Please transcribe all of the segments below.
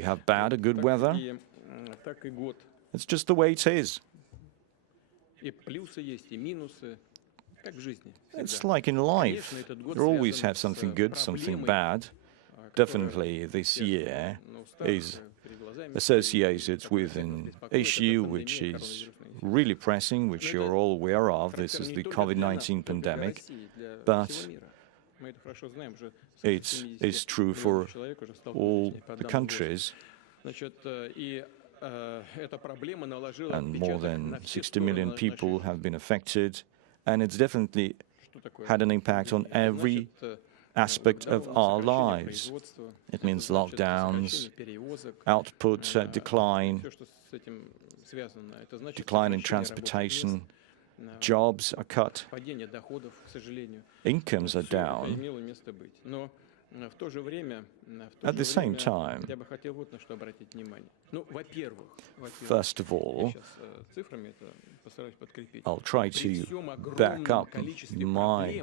We have bad or good weather. It's just the way it is. It's like in life. You always have something good, something bad. Definitely this year is associated with an issue which is really pressing, which you're all aware of. This is the COVID-19 pandemic. But it's true for all the countries. And more than 60 million people have been affected. And it's definitely had an impact on every aspect of our lives. It means lockdowns, output decline in transportation, jobs are cut, incomes are down. At the same time, first of all, I'll try to back up my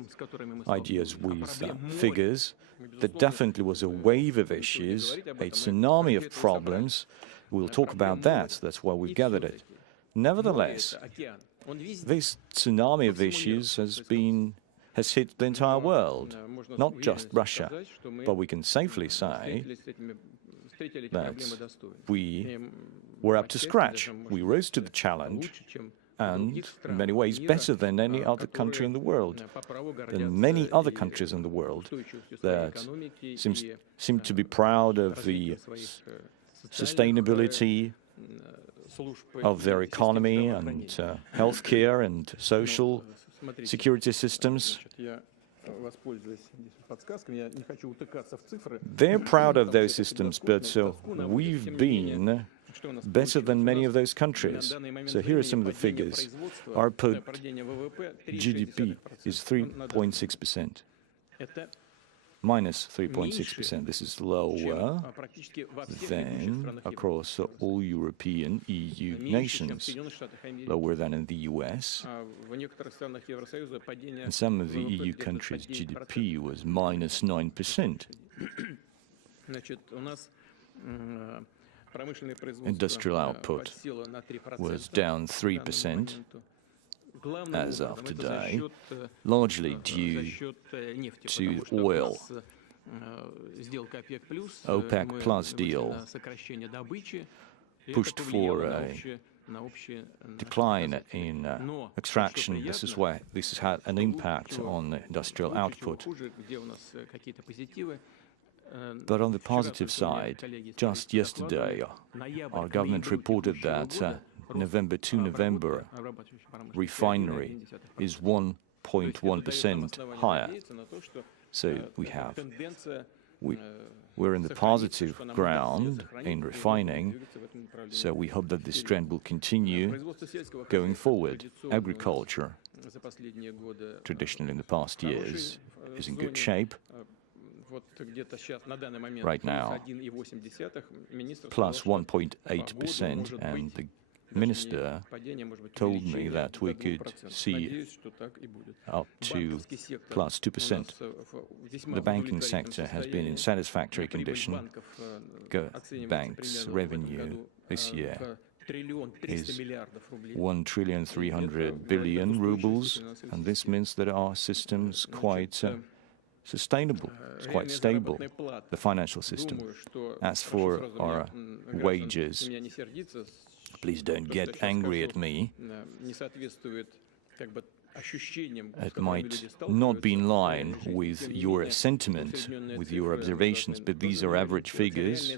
ideas with figures. There definitely was a wave of issues, a tsunami of problems. We'll talk about that. That's why we gathered it. Nevertheless, this tsunami of issues has hit the entire world, not just Russia. But we can safely say that we were up to scratch. We rose to the challenge, and in many ways better than any other country in the world, than many other countries in the world that seem to be proud of the sustainability of their economy and healthcare and social security systems. They're proud of those systems, but we've been better than many of those countries. So here are some of the figures. Our GDP is 3.6%. Minus 3.6%. This is lower than across all European EU nations, lower than in the US. In some of the EU countries, GDP was minus 9%. Industrial output was down 3%. As of today, largely due to oil. OPEC Plus deal pushed for a decline in extraction. This has had an impact on industrial output. But on the positive side, just yesterday, our government reported that November to November, refinery is 1.1% higher. So we're in the positive ground in refining, so we hope that this trend will continue going forward. Agriculture, traditionally in the past years, is in good shape. Right now, plus 1.8%, and the Minister told me that we could see up to plus 2%. The banking sector has been in satisfactory condition. Banks' revenue this year is 1,300 billion rubles, and this means that our system's quite sustainable, it's quite stable, the financial system. As for our wages, please don't get angry at me. It might not be in line with your sentiment, with your observations, but these are average figures.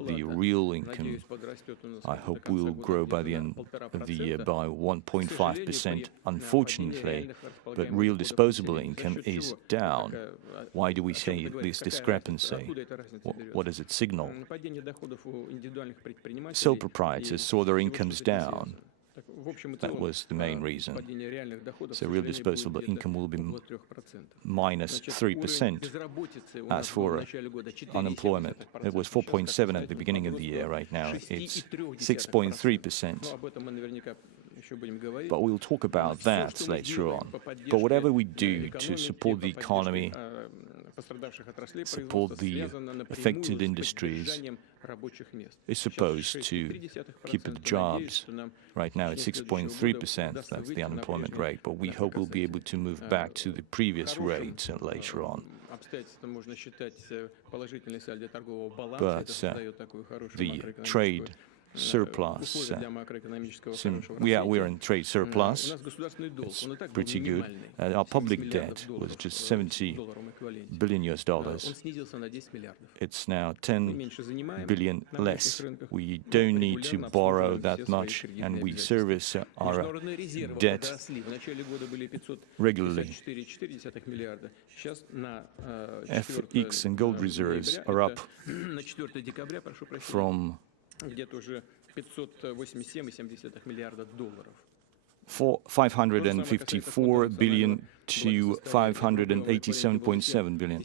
The real income, I hope, will grow by the end of the year by 1.5%, unfortunately, but real disposable income is down. Why do we say this discrepancy? What does it signal? Sole proprietors saw their incomes down. That was the main reason. So real disposable income will be minus 3%. As for unemployment, it was 4.7 at the beginning of the year. Right now, it's 6.3%. But we'll talk about that later on. But whatever we do to support the economy, support the affected industries is supposed to keep the jobs. Right now it's 6.3%, that's the unemployment rate, but we hope we'll be able to move back to the previous rates later on. But the trade surplus, we're in trade surplus, it's pretty good. Our public debt was just $70 billion. It's now 10 billion less. We don't need to borrow that much, and we service our debt regularly. FX and gold reserves are up from $554 billion to $587.7 billion.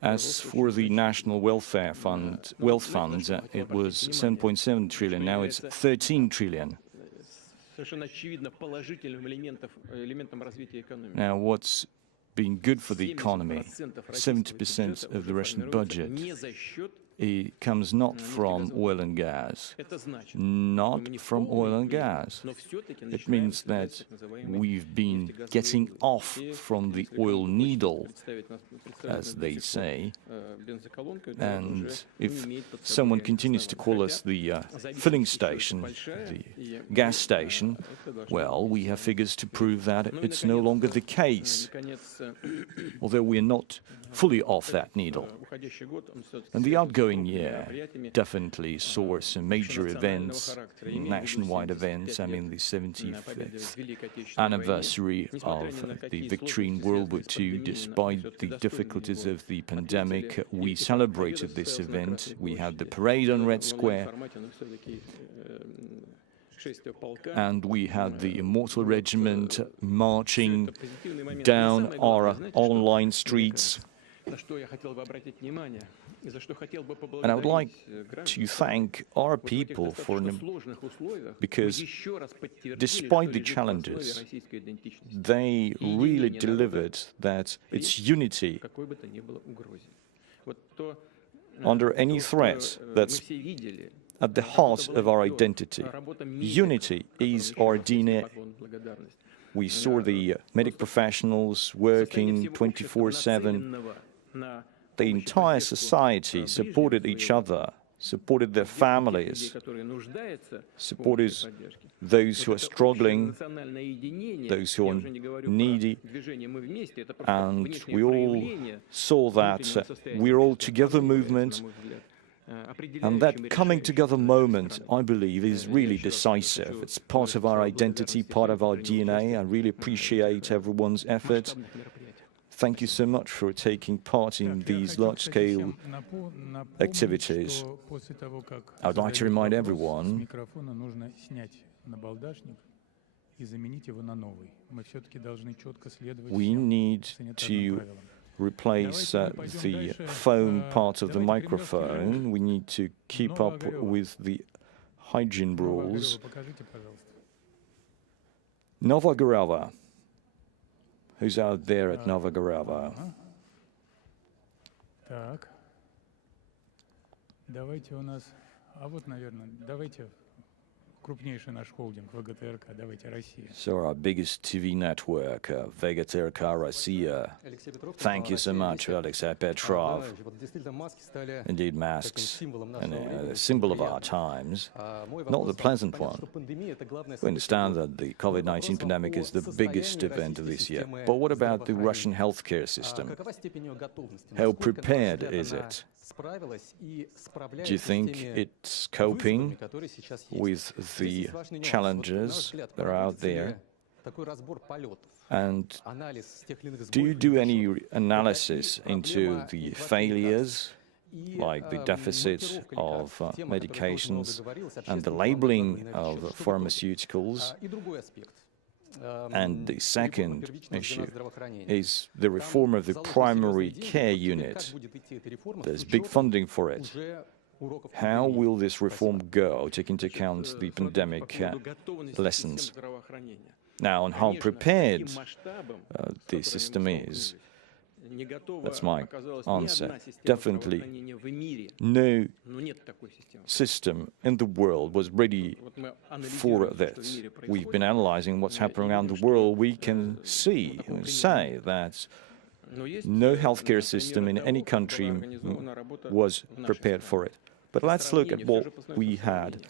As for the National wealth funds, it was 7.7 trillion, now it's 13 trillion. Now, what's been good for the economy, 70% of the Russian budget, it comes not from oil and gas. Not from oil and gas. It means that we've been getting off from the oil needle, as they say. And if someone continues to call us the filling station, the gas station, well, we have figures to prove that it's no longer the case, although we're not fully off that needle. And the outgoing year definitely saw some major events, nationwide events. I mean, the 75th anniversary of the victory in World War II. Despite the difficulties of the pandemic, we celebrated this event. We had the parade on Red Square, and we had the Immortal Regiment marching down our online streets. And I would like to thank our people because despite the challenges, they really delivered that it's unity under any threat that's at the heart of our identity. Unity is our DNA. We saw the medic professionals working 24/7. The entire society supported each other, supported their families, supported those who are struggling, those who are needy, and we all saw that we're all together movement, and that coming together moment, I believe, is really decisive. It's part of our identity, part of our DNA. I really appreciate everyone's effort. Thank you so much for taking part in these large-scale activities. I would like to remind everyone we need to replace the foam part of the microphone. We need to keep up with the hygiene rules. Novo-Ogaryovo. Who's out there at Novo-Ogaryovo? Так. Давайте у нас, наверное, давайте крупнейший наш холдинг ВГТРК, давайте Россия. So our biggest TV network, VGTRK Russia. Thank you so much, Alexei Petrov. Indeed, masks, a symbol of our times, not the pleasant one. We understand that the COVID-19 pandemic is the biggest event of this year. But what about the Russian healthcare system? How prepared is it? Do you think it's coping with the challenges that are out there? And do you do any analysis into the failures, like the deficit of medications and the labeling of pharmaceuticals? And the second issue is the reform of the primary care unit. There's big funding for it. How will this reform go, taking into account the pandemic lessons? Now, on how prepared the system is, that's my answer. Definitely, no system in the world was ready for this. We've been analyzing what's happening around the world. We can see and say that no healthcare system in any country was prepared for it. But let's look at what we had.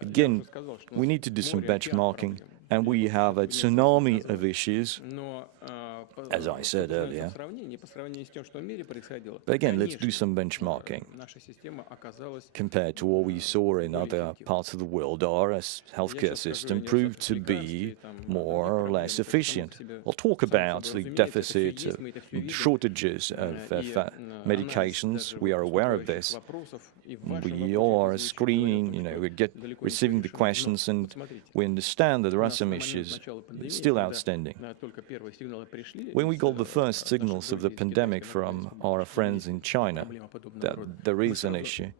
Again, we need to do some benchmarking, and we have a tsunami of issues, as I said earlier. But again, let's do some benchmarking. Compared to what we saw in other parts of the world, our healthcare system proved to be more or less efficient. We'll talk about the deficit, shortages of medications. We are aware of this. We are screening, we're receiving the questions, and we understand that there are some issues still outstanding. When we got the first signals of the pandemic from our friends in China, that there is an issue,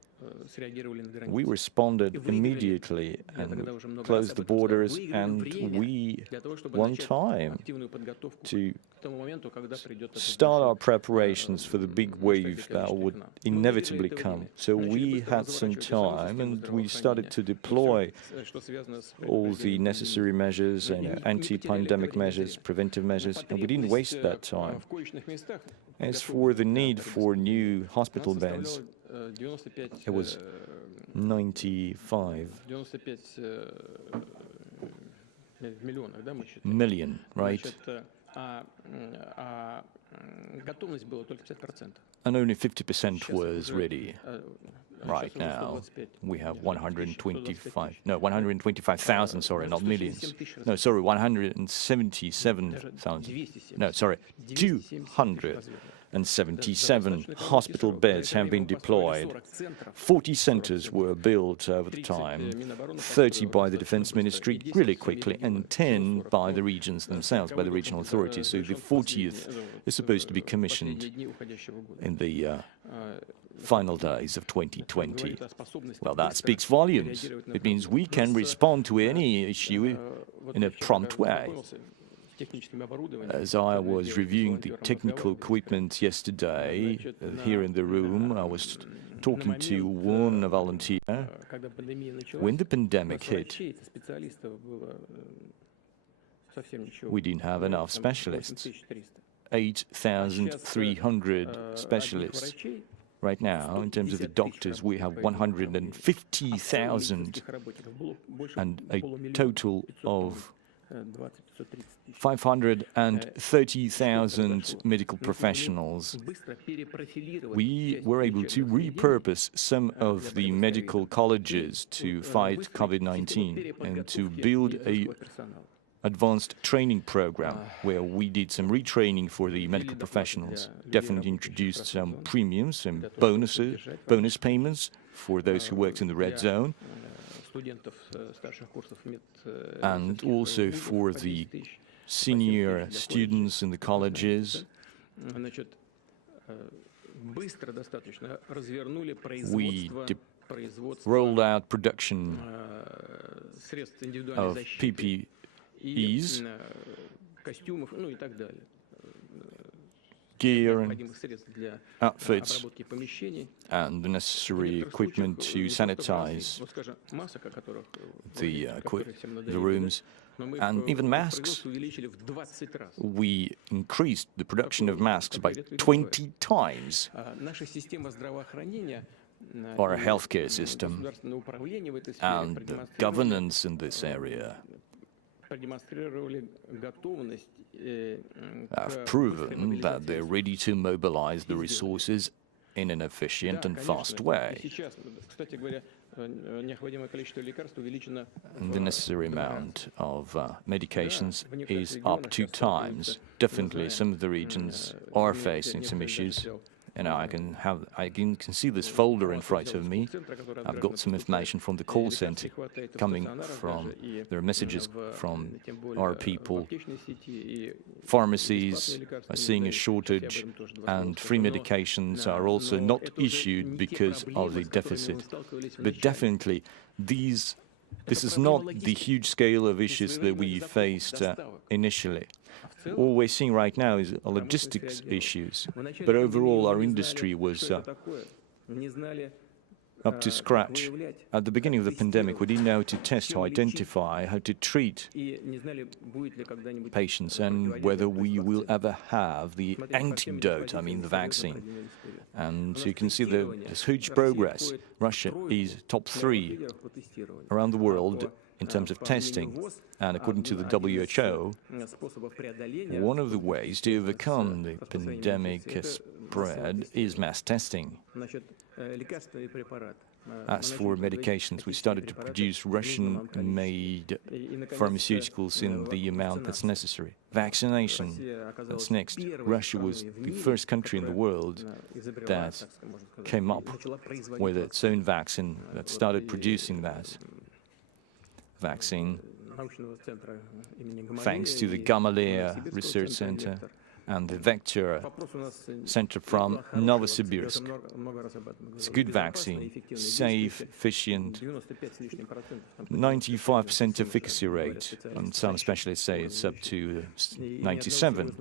we responded immediately and closed the borders, and we want time to start our preparations for the big wave that would inevitably come. So we had some time, and we started to deploy all the necessary measures, anti-pandemic measures, preventive measures, and we didn't waste that time. As for the need for new hospital beds, it was 95 million, right? And only 50% was ready. Right now, we have 125,000, sorry, not millions. No, sorry, 177,000. No, sorry, 277 hospital beds have been deployed. 40 centers were built over the time, 30 by the Defense Ministry really quickly, and 10 by the regions themselves, by the regional authorities. So the 40th is supposed to be commissioned in the final days of 2020. Well, that speaks volumes. It means we can respond to any issue in a prompt way. As I was reviewing the technical equipment yesterday here in the room, I was talking to one volunteer. When the pandemic hit, we didn't have enough specialists. 8,300 specialists. Right now, in terms of the doctors, we have 150,000 and a total of 530,000 medical professionals. We were able to repurpose some of the medical colleges to fight COVID-19 and to build an advanced training program where we did some retraining for the medical professionals. Definitely introduced some premiums, some bonus payments for those who worked in the red zone, and also for the senior students in the colleges. We rolled out production of PPEs, gear and outfits, and the necessary equipment to sanitize the rooms, and even masks. We increased the production of masks by 20 times. Our healthcare system and the governance in this area have proven that they're ready to mobilize the resources in an efficient and fast way. And the necessary amount of medications is up 2 times. Definitely, some of the regions are facing some issues. And I can see this folder in front of me. I've got some information from the call center coming from. There are messages from our people. Pharmacies are seeing a shortage, and free medications are also not issued because of the deficit. But definitely, these This is not the huge scale of issues that we faced initially. All we're seeing right now is logistics issues, but overall our industry was up to scratch. At the beginning of the pandemic, we didn't know how to test, how to identify, how to treat patients, and whether we will ever have the antidote, I mean the vaccine. And so you can see there's huge progress. Russia is top 3 around the world in terms of testing, and according to the WHO, one of the ways to overcome the pandemic spread is mass testing. As for medications, we started to produce Russian-made pharmaceuticals in the amount that's necessary. Vaccination, that's next. Russia was the first country in the world that came up with its own vaccine, that started producing that vaccine, thanks to the Gamaleya Research Center and the Vector Center from Novosibirsk. It's a good vaccine, safe, efficient, 95% efficacy rate, and some specialists say it's up to 97%,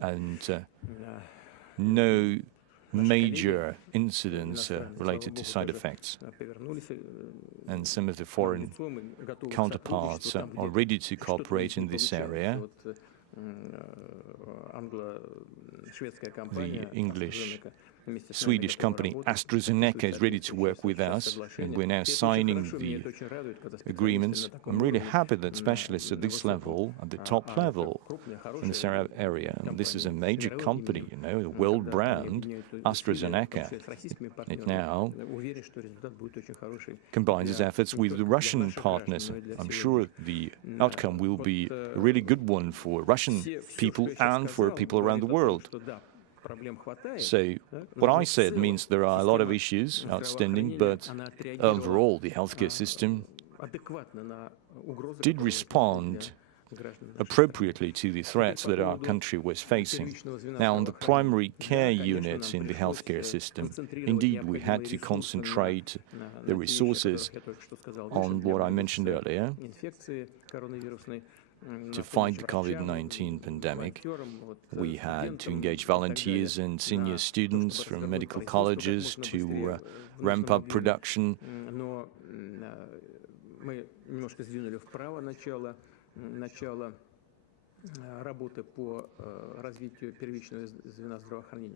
and no major incidents related to side effects. And some of the foreign counterparts are ready to cooperate in this area. The English-Swedish company AstraZeneca is ready to work with us, and we're now signing the agreements. I'm really happy that specialists at this level, at the top level in this area, and this is a major company, you know, a world brand, AstraZeneca, it now combines its efforts with the Russian partners. I'm sure the outcome will be a really good one for Russian people and for people around the world. So what I said means there are a lot of issues outstanding, but overall the healthcare system did respond appropriately to the threats that our country was facing. Now, on the primary care units in the healthcare system, indeed we had to concentrate the resources on what I mentioned earlier, to fight the COVID-19 pandemic. We had to engage volunteers and senior students from medical colleges to ramp up production.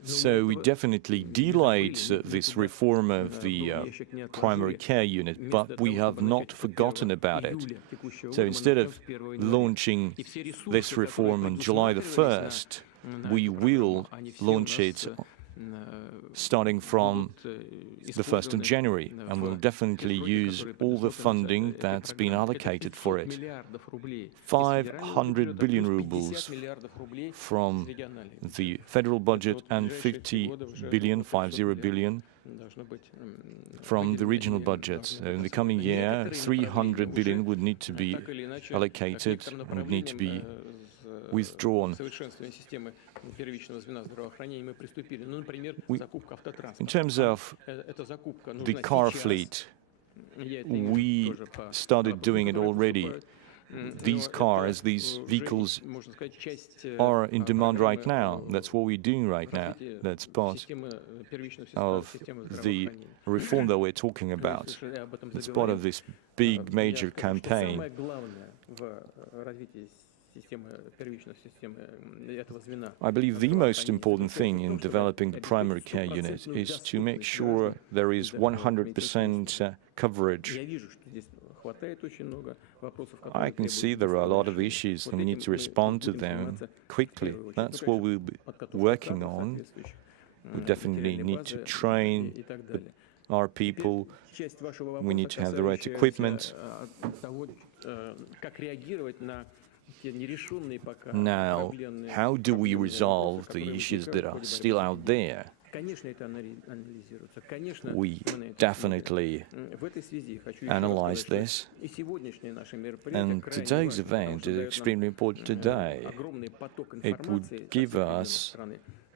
So we definitely delayed this reform of the primary care unit, but we have not forgotten about it. So instead of launching this reform on July the 1st, we will launch it starting from the 1st of January, and we'll definitely use all the funding that's been allocated for it. 500 billion rubles from the federal budget and 50 billion from the regional budgets. In the coming year, 300 billion would need to be allocated and would need to be withdrawn. In terms of the car fleet, we started doing it already. These cars, these vehicles are in demand right now. That's what we're doing right now. That's part of the reform that we're talking about. It's part of this big, major campaign. I believe the most important thing in developing the primary care unit is to make sure there is 100% coverage. I can see there are a lot of issues and we need to respond to them quickly. That's what we'll be working on. We definitely need to train our people. We need to have the right equipment. Now, how do we resolve the issues that are still out there? We definitely analyze this, and today's event is extremely important today. It would give us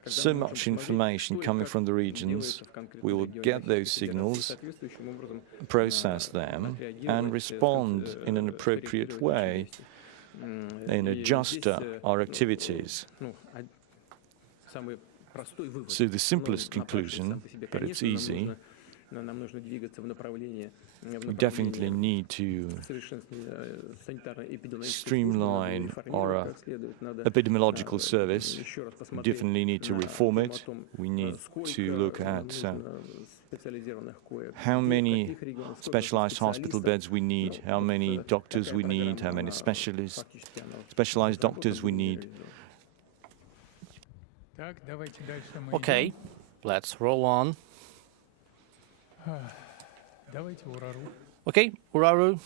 so much information coming from the regions. We will get those signals, process them, and respond in an appropriate way and adjust our activities. So the simplest conclusion, but it's easy, we definitely need to streamline our epidemiological service. We definitely need to reform it. We need to look at how many specialized hospital beds we need, how many doctors we need, how many specialized doctors we need. Okay, let's roll on. Okay, Uraru,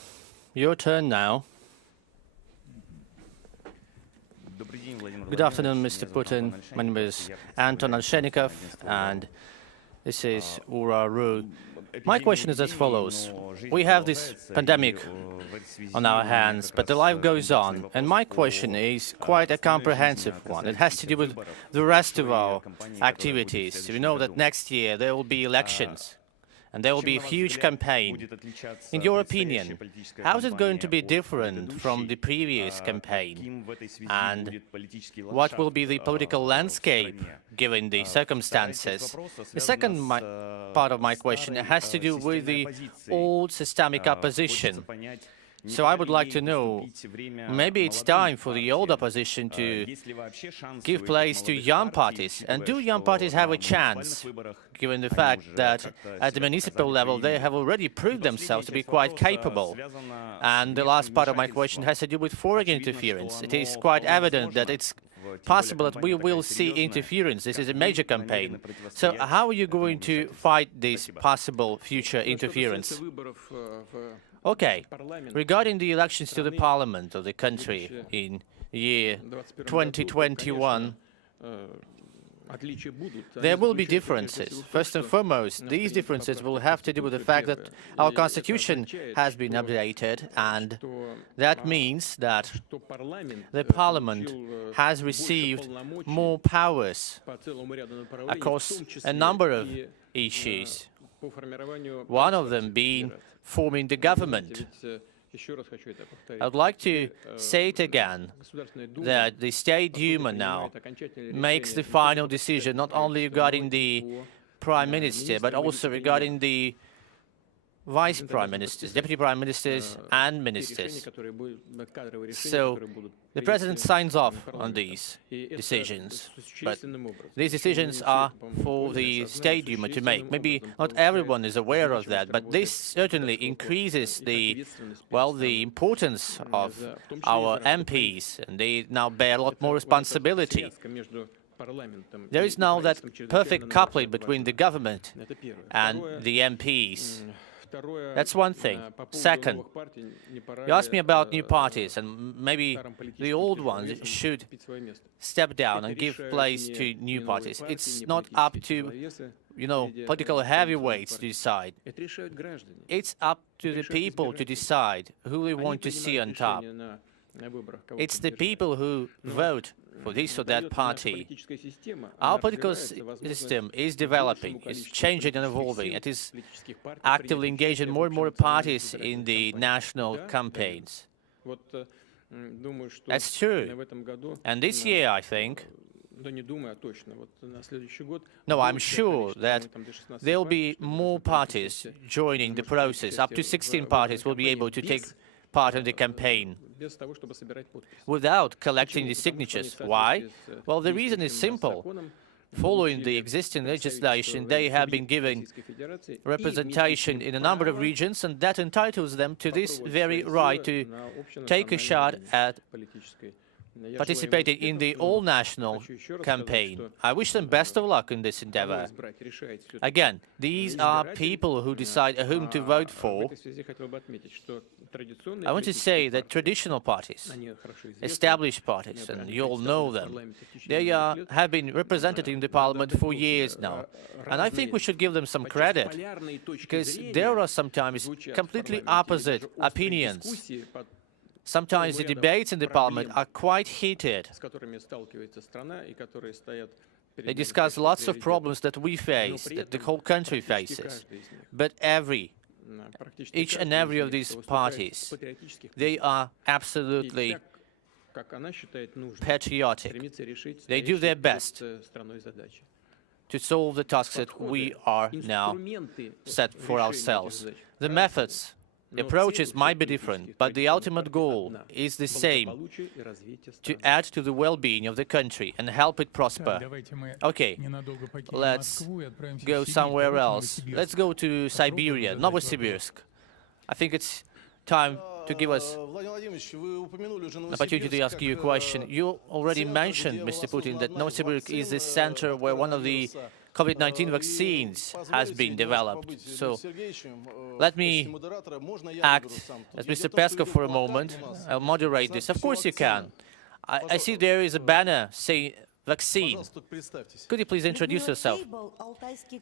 your turn now. Good afternoon, Mr. Putin. My name is Anton Alshenikov, and this is Uraru. My question is as follows. We have this pandemic on our hands, but the life goes on. And my question is quite a comprehensive one. It has to do with the rest of our activities. We know that next year there will be elections, and there will be a huge campaign. In your opinion, how is it going to be different from the previous campaign? And what will be the political landscape given the circumstances? The second part of my question has to do with the old systemic opposition. So I would like to know, maybe it's time for the old opposition to give place to young parties. And do young parties have a chance, given the fact that at the municipal level they have already proved themselves to be quite capable? And the last part of my question has to do with foreign interference. It is quite evident that it's possible that we will see interference. This is a major campaign. So how are you going to fight this possible future interference? Okay, regarding the elections to the parliament of the country in year 2021, there will be differences. First and foremost, these differences will have to do with the fact that our constitution has been updated, and that means that the parliament has received more powers across a number of issues, one of them being forming the government. I would like to say it again, that the State Duma now makes the final decision not only regarding the Prime Minister, but also regarding the Vice Prime Ministers, Deputy Prime Ministers and Ministers. So the President signs off on these decisions, but these decisions are for the State Duma to make. Maybe not everyone is aware of that, but this certainly increases the importance of our MPs, and they now bear a lot more responsibility. There is now that perfect coupling between the government and the MPs. That's one thing. Second, you asked me about new parties, and maybe the old ones should step down and give place to new parties. It's not up to, political heavyweights to decide. It's up to the people to decide who they want to see on top. It's the people who vote for this or that party. Our political system is developing, is changing and evolving. It is actively engaging more and more parties in the national campaigns. That's true. And this year, I think, no, I'm sure that there will be more parties joining the process. Up to 16 parties will be able to take part in the campaign without collecting the signatures. Why? Well, the reason is simple. Following the existing legislation, they have been given representation in a number of regions, and that entitles them to this very right to take a shot at participating in the all-national campaign. I wish them best of luck in this endeavor. Again, these are people who decide whom to vote for. I want to say that traditional parties, established parties, and you all know them, they have been represented in the parliament for years now. And I think we should give them some credit, because there are sometimes completely opposite opinions. Sometimes the debates in the parliament are quite heated. They discuss lots of problems that we face, that the whole country faces. But each and every of these parties, they are absolutely patriotic. They do their best to solve the tasks that we are now set for ourselves. The methods, the approaches might be different, but the ultimate goal is the same: to add to the well-being of the country and help it prosper. Okay, let's go somewhere else. Let's go to Siberia, Novosibirsk. I think it's time to give us an opportunity to ask you a question. You already mentioned, Mr. Putin, that Novosibirsk is the center where one of the COVID-19 vaccines has been developed. So let me act as Mr. Peskov for a moment. I'll moderate this. Of course you can. I see there is a banner saying vaccine. Could you please introduce yourself?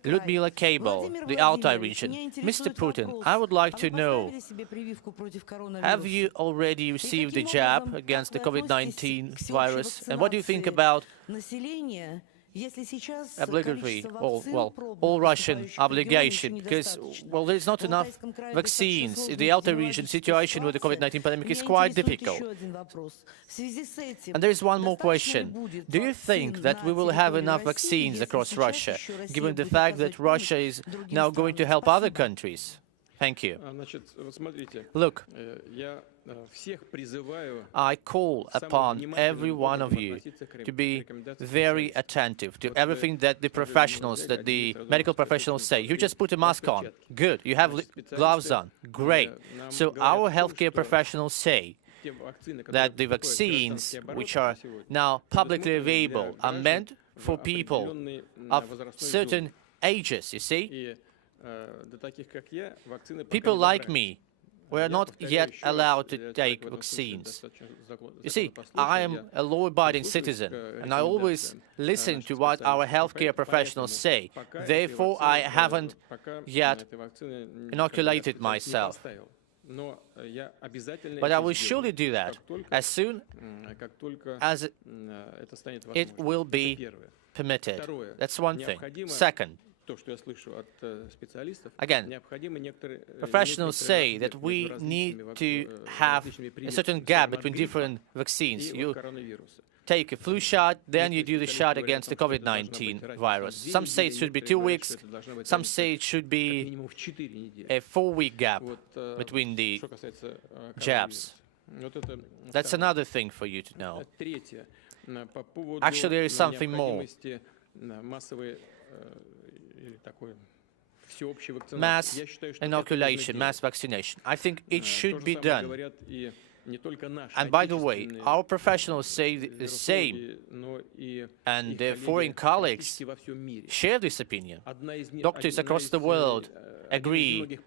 Ludmila Cable, the Altai region. Mr. Putin, I would like to know, have you already received the jab against the COVID-19 virus? And what do you think about obligatory, all Russian obligation? Because, well, there's not enough vaccines. In the Altai region, situation with the COVID-19 pandemic is quite difficult. And there is one more question. Do you think that we will have enough vaccines across Russia, given the fact that Russia is now going to help other countries? Thank you. Look, I call upon every one of you to be very attentive to everything that the professionals, that the medical professionals say. You just put a mask on. Good. You have gloves on. Great. So our healthcare professionals say that the vaccines, which are now publicly available, are meant for people of certain ages, you see? People like me were not yet allowed to take vaccines. You see, I am a law-abiding citizen, and I always listen to what our healthcare professionals say. Therefore, I haven't yet inoculated myself. But I will surely do that as soon as it will be permitted. That's one thing. Second, again, professionals say that we need to have a certain gap between different vaccines. You take a flu shot, then you do the shot against the COVID-19 virus. Some say it should be 2 weeks, some say it should be a 4-week gap between the jabs. That's another thing for you to know. Actually, there is something more. Mass inoculation, mass vaccination. I think it should be done. And by the way, our professionals say the same, and their foreign colleagues share this opinion. Doctors across the world agree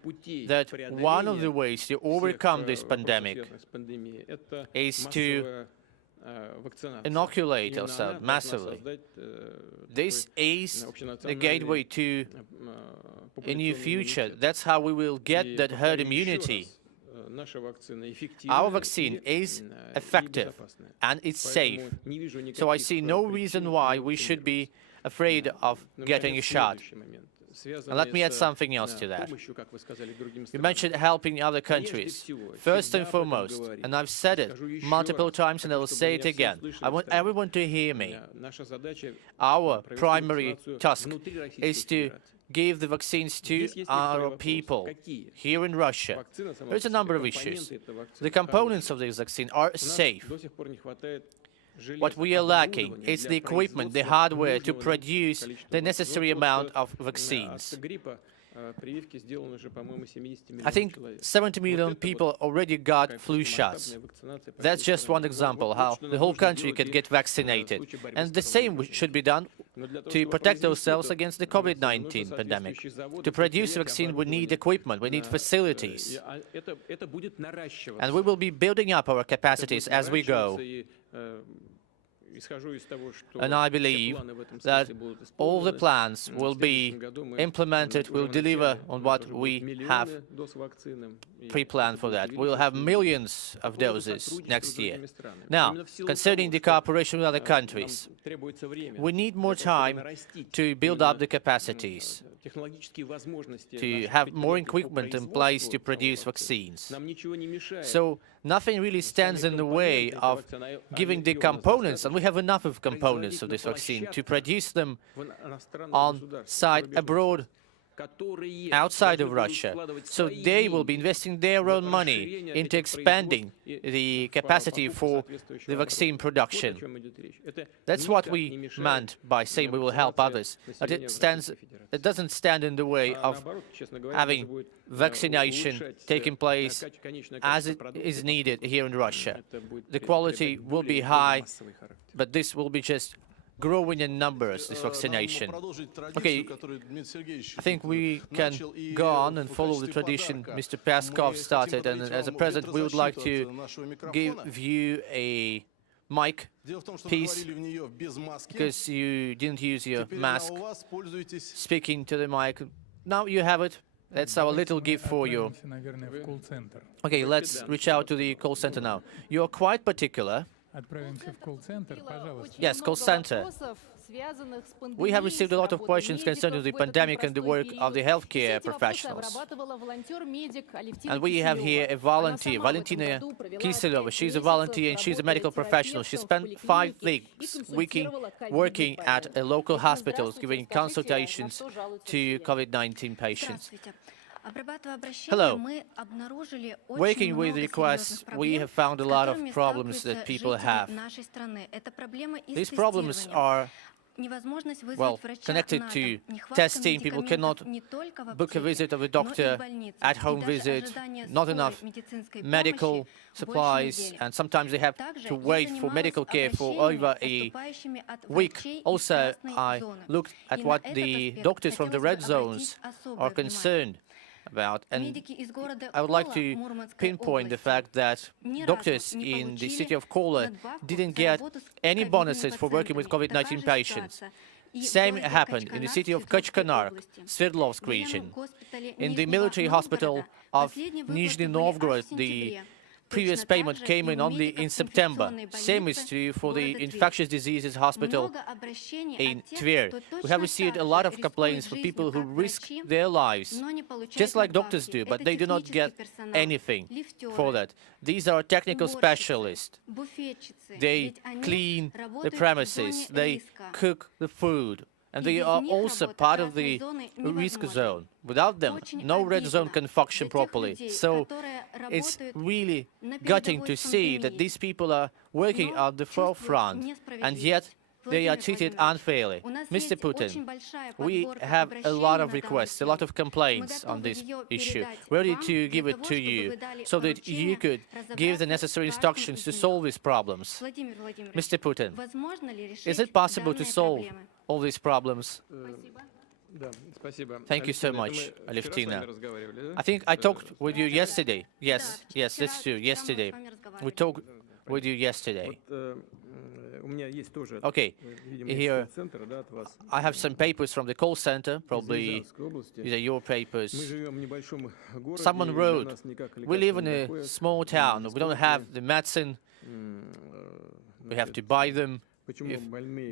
that one of the ways to overcome this pandemic is to inoculate ourselves massively. This is the gateway to a new future. That's how we will get that herd immunity. Our vaccine is effective and it's safe. So I see no reason why we should be afraid of getting a shot. And let me add something else to that. You mentioned helping other countries. First and foremost, and I've said it multiple times and I will say it again, I want everyone to hear me. Our primary task is to give the vaccines to our people here in Russia. There's a number of issues. The components of this vaccine are safe. What we are lacking is the equipment, the hardware to produce the necessary amount of vaccines. I think 70 million people already got flu shots. That's just one example how the whole country could get vaccinated. And the same should be done to protect ourselves against the COVID-19 pandemic. To produce a vaccine, we need equipment, we need facilities. And we will be building up our capacities as we go. And I believe that all the plans will be implemented, will deliver on what we have pre-planned for that. We will have millions of doses next year. Now, concerning the cooperation with other countries, we need more time to build up the capacities, to have more equipment in place to produce vaccines. So nothing really stands in the way of giving the components, and we have enough of components of this vaccine, to produce them on site abroad, outside of Russia. So they will be investing their own money into expanding the capacity for the vaccine production. That's what we meant by saying we will help others. But it doesn't stand in the way of having vaccination taking place as it is needed here in Russia. The quality will be high, but this will be just growing in numbers, this vaccination. Okay, I think we can go on and follow the tradition Mr. Peskov started, and as a present, we would like to give you a mic piece, because you didn't use your mask speaking to the mic. Now you have it. That's our little gift for you. Okay, let's reach out to the call center now. You are quite particular. Yes, call center. We have received a lot of questions concerning the pandemic and the work of the healthcare professionals. And we have here a volunteer, Valentina Kiselova. She's a volunteer and she's a medical professional. She spent 5 weeks working at a local hospital, giving consultations to COVID-19 patients. Hello. Working with requests, we have found a lot of problems that people have. These problems are, well, connected to testing. People cannot book a visit of a doctor, at-home visit, not enough medical supplies, and sometimes they have to wait for medical care for over a week. Also, I looked at what the doctors from the red zones are concerned about, and I would like to pinpoint the fact that doctors in the city of Kola didn't get any bonuses for working with COVID-19 patients. Same happened in the city of Kachkanark, Sverdlovsk region. In the military hospital of Nizhny Novgorod, the previous payment came in only in September. Same is true for the infectious diseases hospital in Tver. We have received a lot of complaints from people who risk their lives, just like doctors do, but they do not get anything for that. These are technical specialists. They clean the premises, they cook the food, and they are also part of the risk zone. Without them, no red zone can function properly. So it's really gutting to see that these people are working at the forefront, and yet they are treated unfairly. Mr. Putin, we have a lot of requests, a lot of complaints on this issue. We're ready to give it to you so that you could give the necessary instructions to solve these problems. Mr. Putin, is it possible to solve all these problems? Thank you so much, Alevtina. I think I talked with you yesterday. Yes, that's true, yesterday. We talked with you yesterday. Okay, here I have some papers from the call center, probably these are your papers. Someone wrote, we live in a small town, we don't have the medicine, we have to buy them if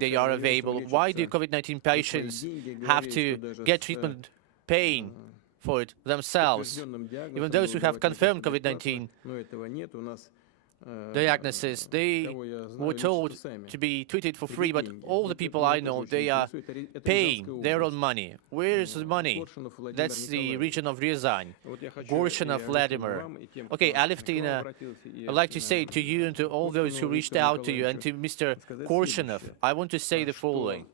they are available. Why do COVID-19 patients have to get treatment paying for it themselves? Even those who have confirmed COVID-19 diagnosis, they were told to be treated for free, but all the people I know, they are paying their own money. Where is the money? That's the region of Ryazan, Gorshunov, Vladimir. Okay, Alevtina, I'd like to say to you and to all those who reached out to you and to Mr. Gorshunov, I want to say the following.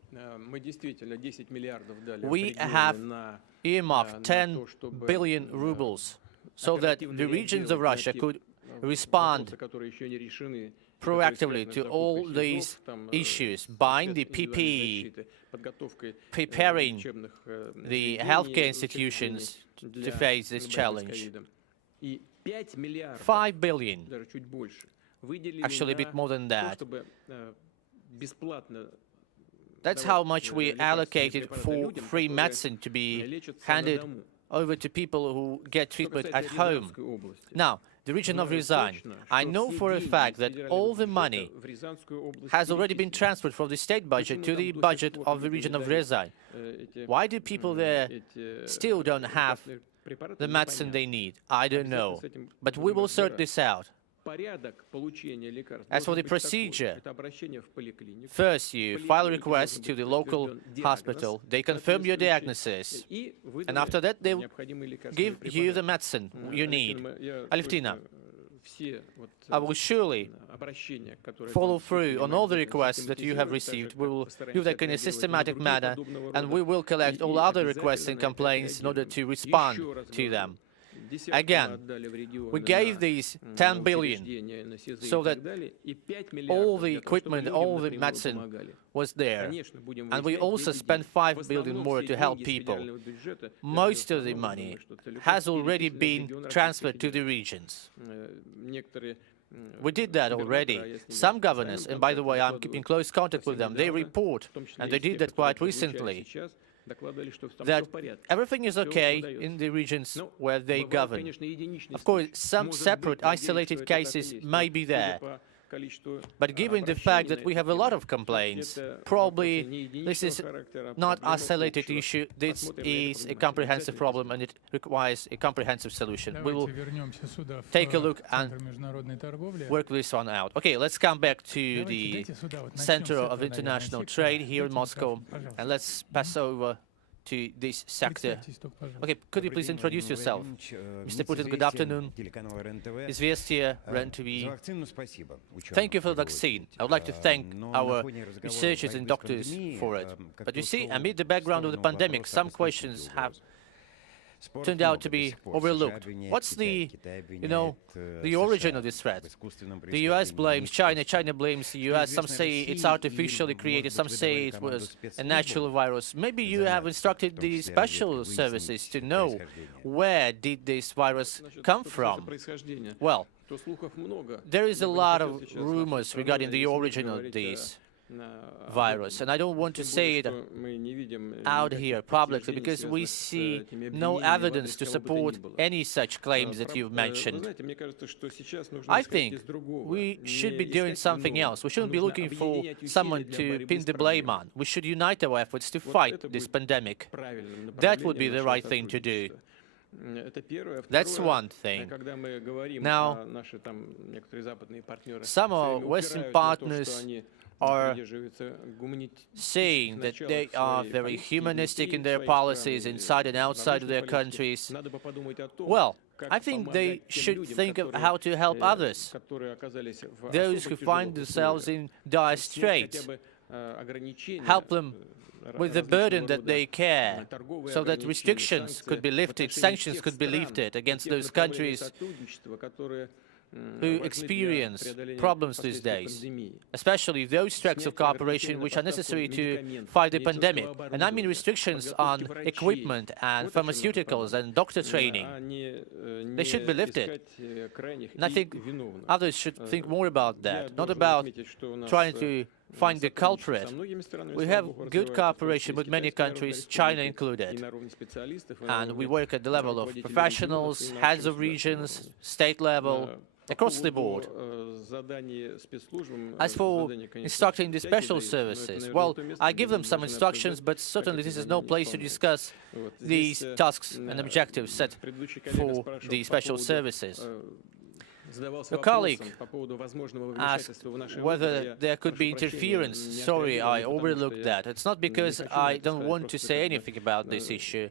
We have earmarked 10 billion rubles so that the regions of Russia could respond proactively to all these issues, buying the PPE, preparing the healthcare institutions to face this challenge. 5 billion, actually a bit more than that, That's how much we allocated for free medicine to be handed over to people who get treatment at home. Now, the region of Ryazan, I know for a fact that all the money has already been transferred from the state budget to the budget of the region of Ryazan. Why do people there still don't have the medicine they need? I don't know, but we will sort this out. As for the procedure, first you file a request to the local hospital, they confirm your diagnosis, and after that they will give you the medicine you need. Alevtina, I will surely follow through on all the requests that you have received. We will do that in a systematic manner, and we will collect all other requests and complaints in order to respond to them. Again, we gave these 10 billion so that all the equipment, all the medicine was there. And we also spent 5 billion more to help people. Most of the money has already been transferred to the regions. We did that already. Some governors, and by the way, I'm keeping close contact with them, they report, and they did that quite recently, that everything is okay in the regions where they govern. Of course, some separate, isolated cases may be there. But given the fact that we have a lot of complaints, probably this is not an isolated issue. This is a comprehensive problem, and it requires a comprehensive solution. We will take a look and work this one out. Okay, let's come back to the Center of International Trade here in Moscow, and let's pass over to this sector. Okay, could you please introduce yourself? Mr. Putin, good afternoon. Известия, REN-TV. Thank you for the vaccine. I would like to thank our researchers and doctors for it. But you see, amid the background of the pandemic, some questions have turned out to be overlooked. What's the origin of this threat? The US blames China, China blames the US, some say it's artificially created, some say it was a natural virus. Maybe you have instructed the special services to know where did this virus come from? Well, there is a lot of rumors regarding the origin of this virus, and I don't want to say it out here publicly because we see no evidence to support any such claims that you've mentioned. I think we should be doing something else. We shouldn't be looking for someone to pin the blame on. We should unite our efforts to fight this pandemic. That would be the right thing to do. That's one thing. Now, some of our Western partners are saying that they are very humanistic in their policies inside and outside of their countries. Well, I think they should think of how to help others, those who find themselves in dire straits, help them with the burden that they carry, so that restrictions could be lifted, sanctions could be lifted against those countries who experience problems these days, especially those tracks of cooperation which are necessary to fight the pandemic. And I mean restrictions on equipment and pharmaceuticals and doctor training. They should be lifted. And I think others should think more about that, not about trying to find the culprit. We have good cooperation with many countries, China included. And we work at the level of professionals, heads of regions, state level, across the board. As for instructing the special services, well, I give them some instructions, but certainly this is no place to discuss these tasks and objectives set for the special services. Your colleague asked whether there could be interference. Sorry, I overlooked that. It's not because I don't want to say anything about this issue.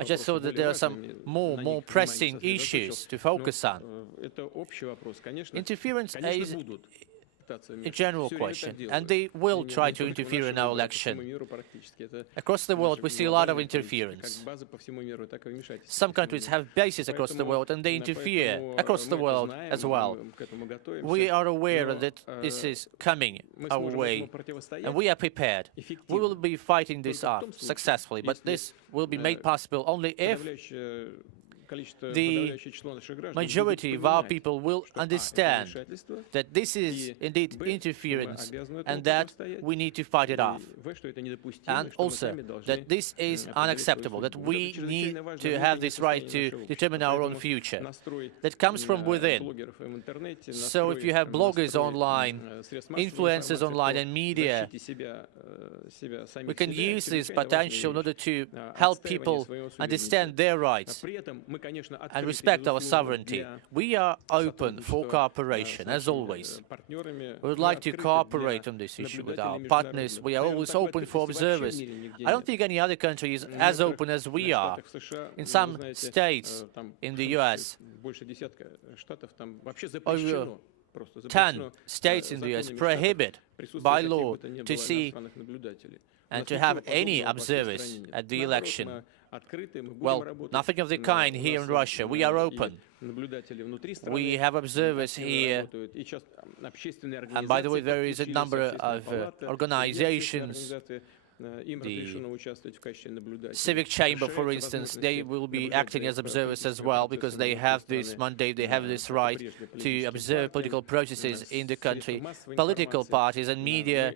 I just thought that there are some more pressing issues to focus on. Interference is a general question, and they will try to interfere in our election. Across the world, we see a lot of interference. Some countries have bases across the world, and they interfere across the world as well. We are aware that this is coming our way, and we are prepared. We will be fighting this off successfully, but this will be made possible only if the majority of our people will understand that this is indeed interference and that we need to fight it off. And also that this is unacceptable, that we need to have this right to determine our own future. That comes from within. So if you have bloggers online, influencers online and media, we can use this potential in order to help people understand their rights and respect our sovereignty. We are open for cooperation, as always. We would like to cooperate on this issue with our partners. We are always open for observers. I don't think any other country is as open as we are. In some states in the US, over 10 states in the US prohibit by law to see and to have any observers at the election. Well, nothing of the kind here in Russia. We are open. We have observers here. And by the way, there is a number of organizations. The Civic Chamber, for instance, they will be acting as observers as well because they have this mandate, they have this right to observe political processes in the country. Political parties and media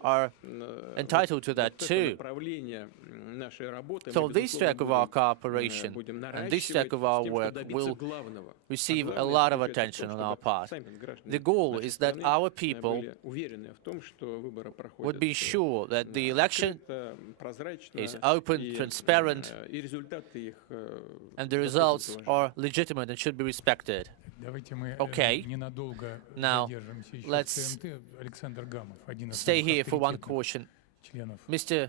are entitled to that too. So this track of our cooperation and this track of our work will receive a lot of attention on our part. The goal is that our people would be sure that the election is open, transparent, and the results are legitimate and should be respected. Okay, now let's stay here for one question. Mr.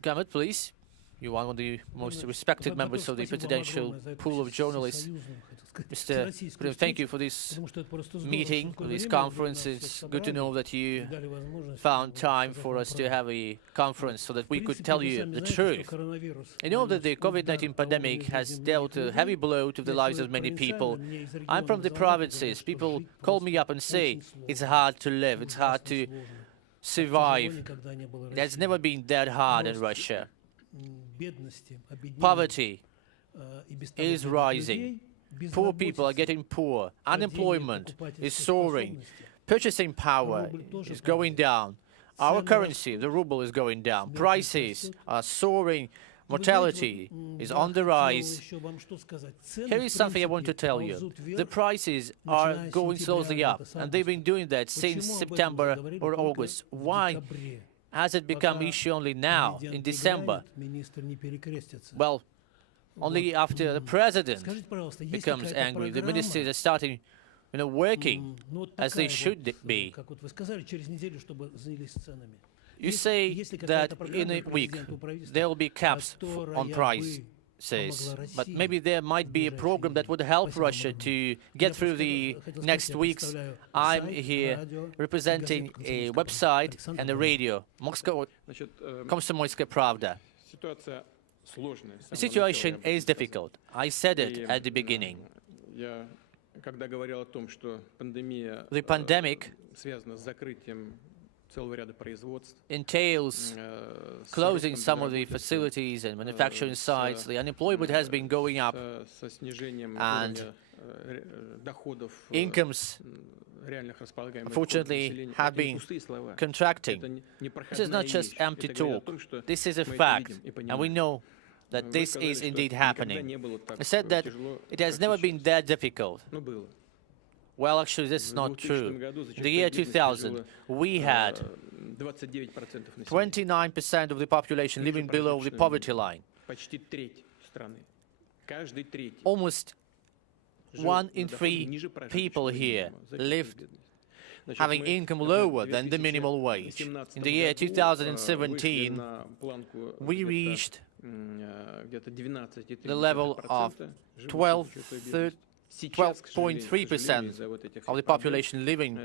Gamut, please. You are one of the most respected members of the presidential pool of journalists. Mr. President, thank you for this meeting, for this conference. It's good to know that you found time for us to have a conference so that we could tell you the truth. I know that the COVID-19 pandemic has dealt a heavy blow to the lives of many people. I'm from the provinces. People call me up and say, it's hard to live, it's hard to survive. It has never been that hard in Russia. Poverty is rising. Poor people are getting poor. Unemployment is soaring. Purchasing power is going down. Our currency, the ruble, is going down. Prices are soaring. Mortality is on the rise. Here is something I want to tell you. The prices are going slowly up, and they've been doing that since September or August. Why has it become issue only now, in December? Well, only after the president becomes angry, the ministers are starting, working as they should be. You say that in a week there will be caps on prices, but maybe there might be a program that would help Russia to get through the next weeks. I'm here representing a website and a radio, Komsomolskaya Pravda. The situation is difficult. I said it at the beginning. The pandemic entails closing some of the facilities and manufacturing sites. The unemployment has been going up, and incomes, unfortunately, have been contracting. This is not just empty talk. This is a fact, and we know that this is indeed happening. I said that it has never been that difficult. Well, actually, this is not true. In the year 2000, we had 29% of the population living below the poverty line. Almost 1 in 3 people here lived having income lower than the minimum wage. In the year 2017, we reached the level of 12.3% of the population living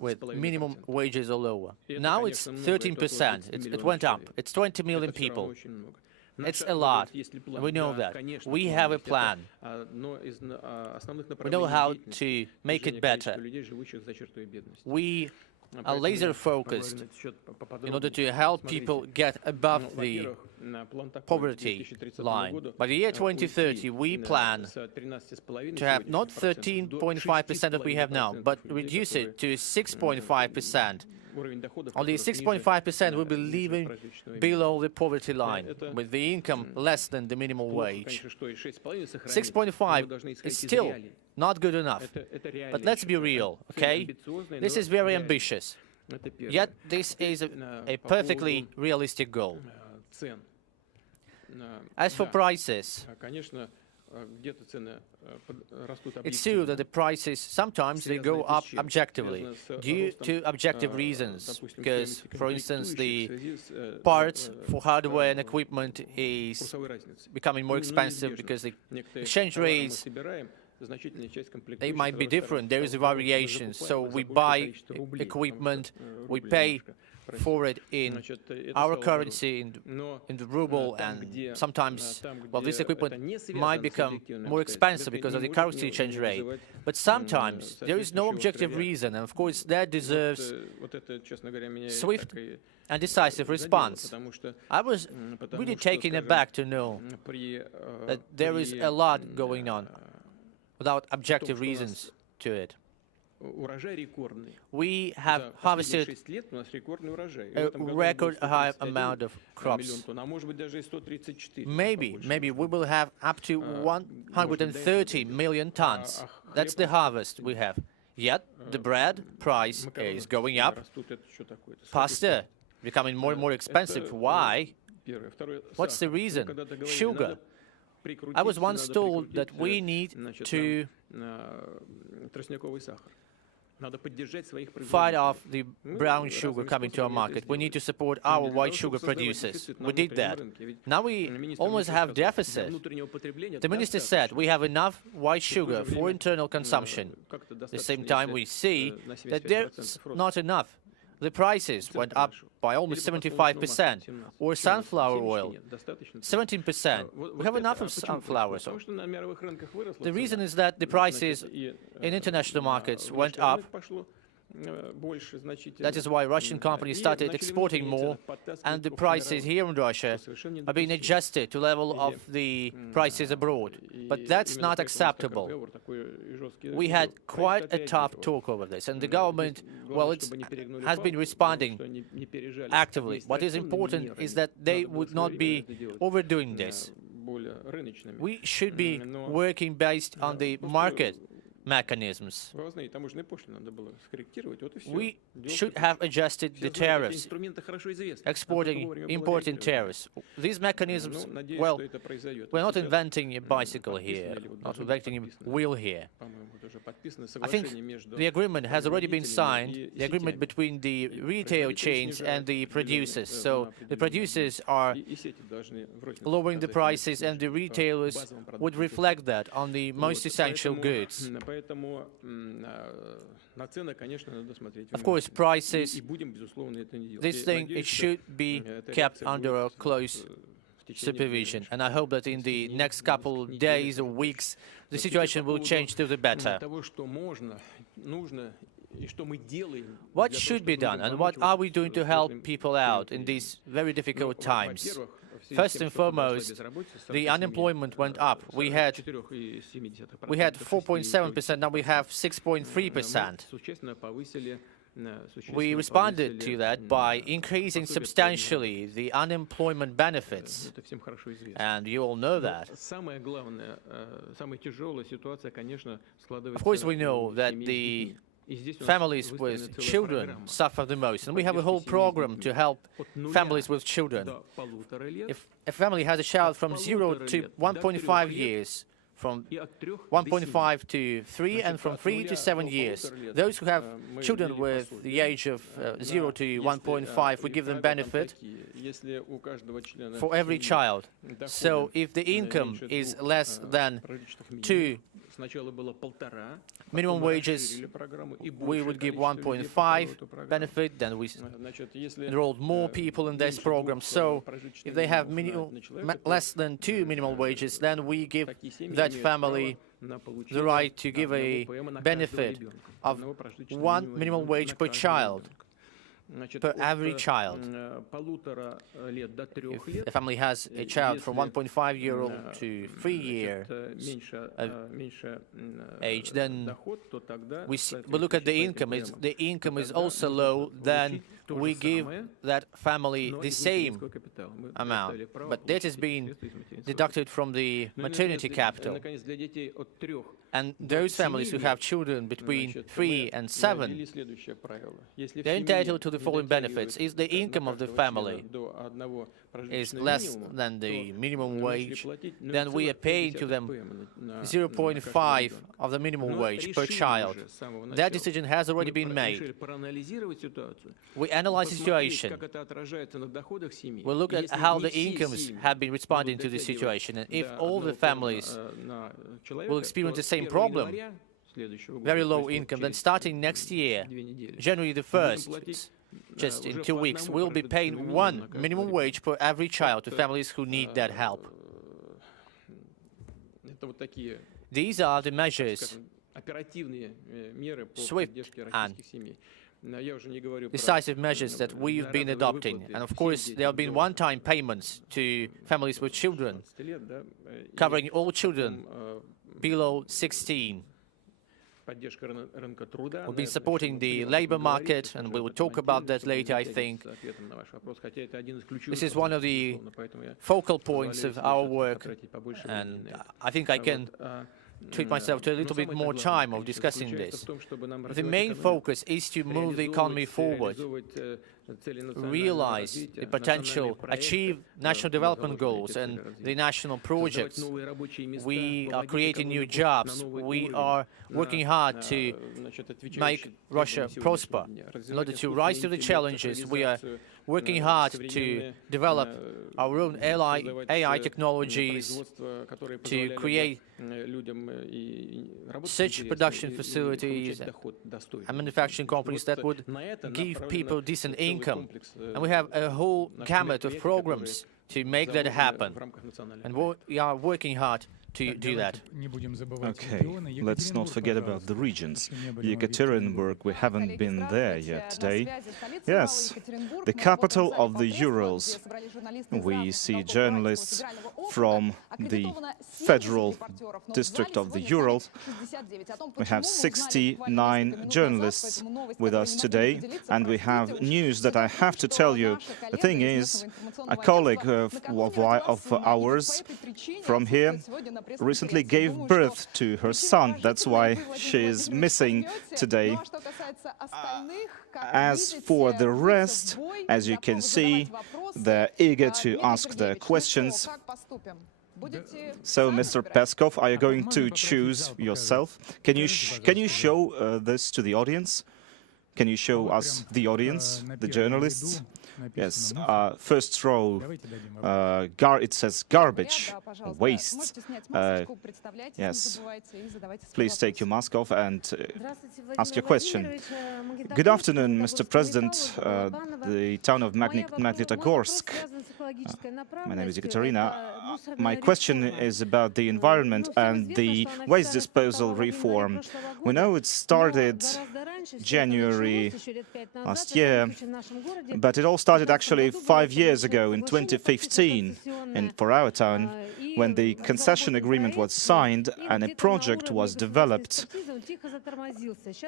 with minimum wages or lower. Now it's 13%. It went up. It's 20 million people. It's a lot. We know that. We have a plan. We know how to make it better. We are laser-focused in order to help people get above the poverty line. By the year 2030, we plan to have not 13.5% that we have now, but reduce it to 6.5%. Only 6.5% will be living below the poverty line, with the income less than the minimum wage. 6.5 is still not good enough. But let's be real, okay? This is very ambitious. Yet this is a perfectly realistic goal. As for prices, it's true that the prices sometimes they go up objectively due to objective reasons, because, for instance, the parts for hardware and equipment is becoming more expensive because the exchange rates, they might be different. There is a variation. So we buy equipment, we pay for it in our currency, in the ruble, and sometimes, well, this equipment might become more expensive because of the currency exchange rate. But sometimes there is no objective reason, and of course that deserves swift and decisive response. I was really taken aback to know that there is a lot going on without objective reasons to it. We have harvested a record high amount of crops. Maybe we will have up to 130 million tons. That's the harvest we have. Yet the bread price is going up. Pasta becoming more and more expensive. Why? What's the reason? Sugar. I was once told that we need to fight off the brown sugar coming to our market. We need to support our white sugar producers. We did that. Now we almost have deficit. The minister said we have enough white sugar for internal consumption. At the same time, we see that there's not enough. The prices went up by almost 75%, or sunflower oil, 17%. We have enough of sunflower. So the reason is that the prices in international markets went up. That is why Russian companies started exporting more, and the prices here in Russia are being adjusted to the level of the prices abroad. But that's not acceptable. We had quite a tough talk over this, and the government, well, it has been responding actively. What is important is that they would not be overdoing this. We should be working based on the market mechanisms. We should have adjusted the tariffs, importing tariffs. These mechanisms, well, we're not inventing a bicycle here, not inventing a wheel here. I think the agreement has already been signed, the agreement between the retail chains and the producers. So the producers are lowering the prices, and the retailers would reflect that on the most essential goods. Of course, prices, this thing, it should be kept under a close supervision. And I hope that in the next couple of days or weeks, the situation will change to the better. What should be done, and what are we doing to help people out in these very difficult times? First and foremost, the unemployment went up. We had 4.7%, now we have 6.3%. We responded to that by increasing substantially the unemployment benefits, and you all know that. Of course, we know that the families with children suffer the most, and we have a whole program to help families with children. If a family has a child from 0 to 1.5 years, from 1.5 to 3, and from 3 to 7 years. Those who have children with the age of 0 to 1.5, we give them benefit for every child. So if the income is less than 2 minimum wages, we would give 1.5 benefit, then we enrolled more people in this program. So if they have less than 2 minimum wages, then we give that family the right to give a benefit of 1 minimum wage per child. per every child. If a family has a child from 1.5-year-old to 3-year age, then we look at the income. If the income is also low, then we give that family the same amount, but that is being deducted from the maternity capital. And those families who have children between 3 and 7, they're entitled to the following benefits. If the income of the family is less than the minimum wage, then we are paying to them 0.5 of the minimum wage per child. That decision has already been made. We analyze the situation. We look at how the incomes have been responding to the situation, and if all the families will experience the same problem, very low income, then starting next year, January the 1st, just in 2 weeks, we'll be paying 1 minimum wage per every child to families who need that help. These are the measures, swift and decisive measures that we've been adopting. And of course, there have been one-time payments to families with children, covering all children below 16. We've been supporting the labor market, and we will talk about that later, I think. This is one of the focal points of our work, and I think I can treat myself to a little bit more time of discussing this. The main focus is to move the economy forward, realize the potential, achieve national development goals and the national projects. We are creating new jobs. We are working hard to make Russia prosper. In order to rise to the challenges, we are working hard to develop our own AI technologies, to create such production facilities and manufacturing companies that would give people decent income. And we have a whole gamut of programs to make that happen. And we are working hard to do that. Okay, let's not forget about the regions. Yekaterinburg, we haven't been there yet today. Yes, the capital of the Urals. We see journalists from the federal district of the Urals. We have 69 journalists with us today, and we have news that I have to tell you. The thing is, a colleague of ours from here recently gave birth to her son. That's why she is missing today. As for the rest, as you can see, they're eager to ask their questions. So, Mr. Peskov, are you going to choose yourself? Can you show this to the audience? Can you show us the audience, the journalists? Yes, first row, it says garbage, waste. Yes, please take your mask off and ask your question. Good afternoon, Mr. President, the town of Magnitogorsk. My name is Ekaterina. My question is about the environment and the waste disposal reform. We know it started January last year, but it all started actually 5 years ago in 2015 for our town, when the concession agreement was signed and a project was developed.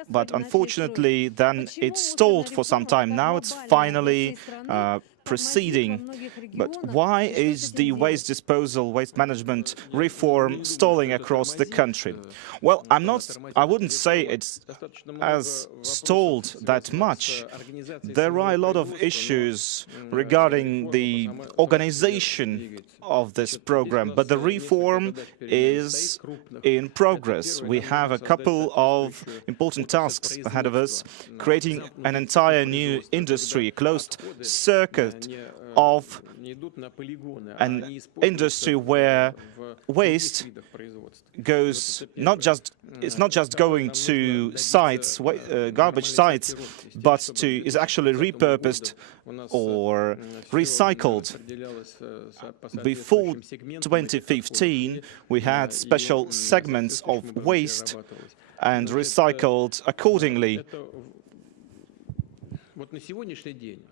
But unfortunately, then it stalled for some time. Now it's finally proceeding. But why is the waste disposal, waste management reform stalling across the country? Well, I wouldn't say it's as stalled that much. There are a lot of issues regarding the organization of this program, but the reform is in progress. We have a couple of important tasks ahead of us, creating an entire new industry, a closed circuit of an industry where waste goes it's not just going to sites, garbage sites, but is actually repurposed or recycled. Before 2015, we had special segments of waste and recycled accordingly.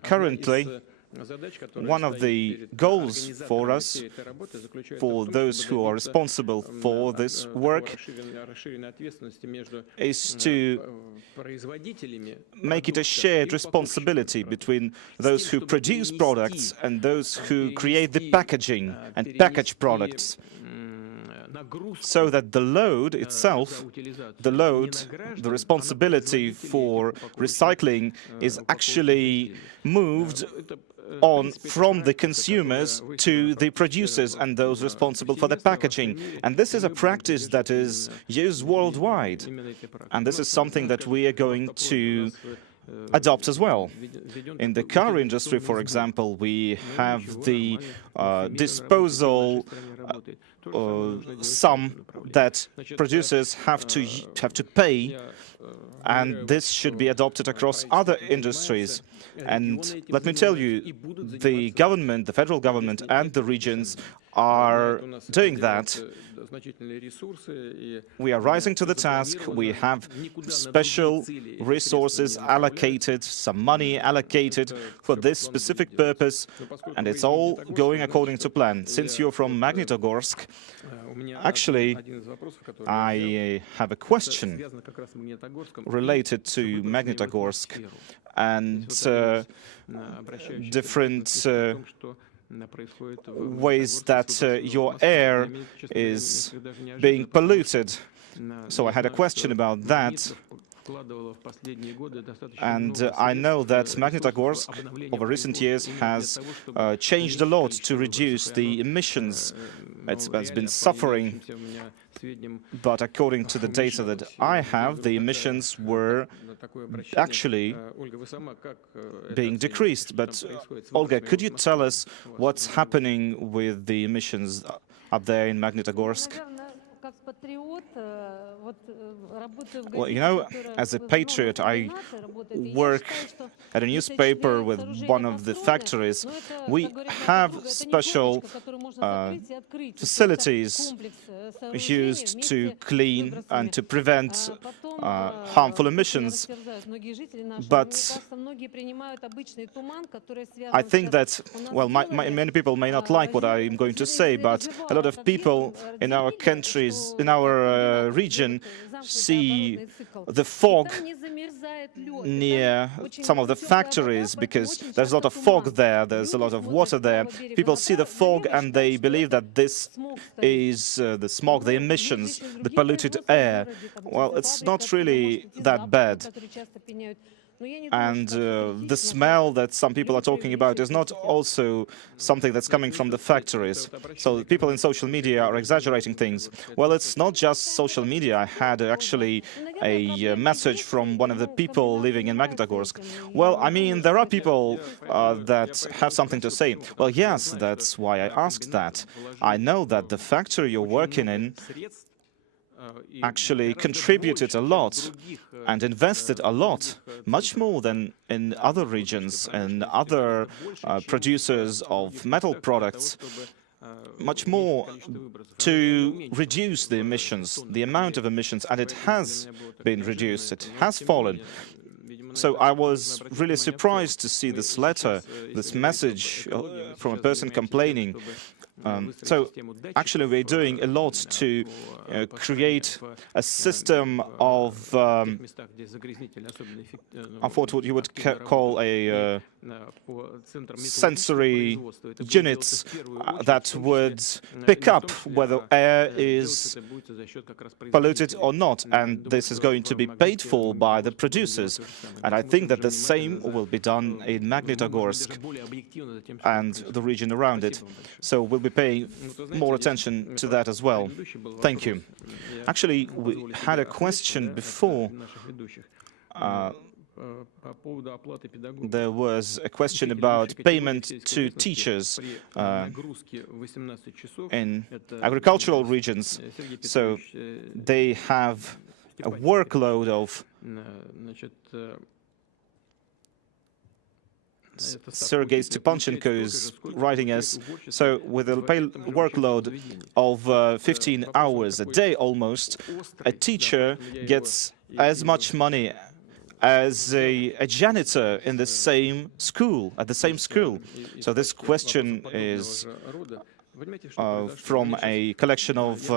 Currently, one of the goals for us, for those who are responsible for this work, is to make it a shared responsibility between those who produce products and those who create the packaging and package products, so that the load itself, the responsibility for recycling is actually moved on from the consumers to the producers and those responsible for the packaging. And this is a practice that is used worldwide. And this is something that we are going to adopt as well. In the car industry, for example, we have the disposal sum that producers have to pay, and this should be adopted across other industries. And let me tell you, the government, the federal government and the regions are doing that. We are rising to the task. We have special resources allocated, some money allocated for this specific purpose, and it's all going according to plan. Since you're from Magnitogorsk, actually, I have a question related to Magnitogorsk and different ways that your air is being polluted. So I had a question about that. And I know that Magnitogorsk over recent years has changed a lot to reduce the emissions. It's been suffering. But according to the data that I have, the emissions were actually being decreased. But Olga, could you tell us what's happening with the emissions up there in Magnitogorsk? Well, you know, as a patriot, I work at a newspaper with one of the factories. We have special facilities used to clean and to prevent harmful emissions. But I think that, well, many people may not like what I'm going to say, but a lot of people in our countries, in our region, see the fog near some of the factories because there's a lot of fog there, there's a lot of water there. People see the fog and they believe that this is the smog, the emissions, the polluted air. Well, it's not really that bad. And the smell that some people are talking about is not also something that's coming from the factories. So people in social media are exaggerating things. Well, it's not just social media. I had actually a message from one of the people living in Magnitogorsk. Well, I mean, there are people that have something to say. Well, yes, that's why I asked that. I know that the factory you're working in actually contributed a lot and invested a lot, much more than in other regions and other producers of metal products, much more to reduce the emissions, the amount of emissions, and it has been reduced, it has fallen. So I was really surprised to see this letter, this message from a person complaining. So actually we're doing a lot to create a system of what you would call a sensory units that would pick up whether air is polluted or not, and this is going to be paid for by the producers. And I think that the same will be done in Magnitogorsk and the region around it. So we'll be paying more attention to that as well. Thank you. Actually, we had a question before. There was a question about payment to teachers in agricultural regions. So they have a workload of Sergei Stepanchenko is writing us, so with a workload of 15 hours a day almost, a teacher gets as much money as a janitor in the same school, at the same school. So this question is from a collection of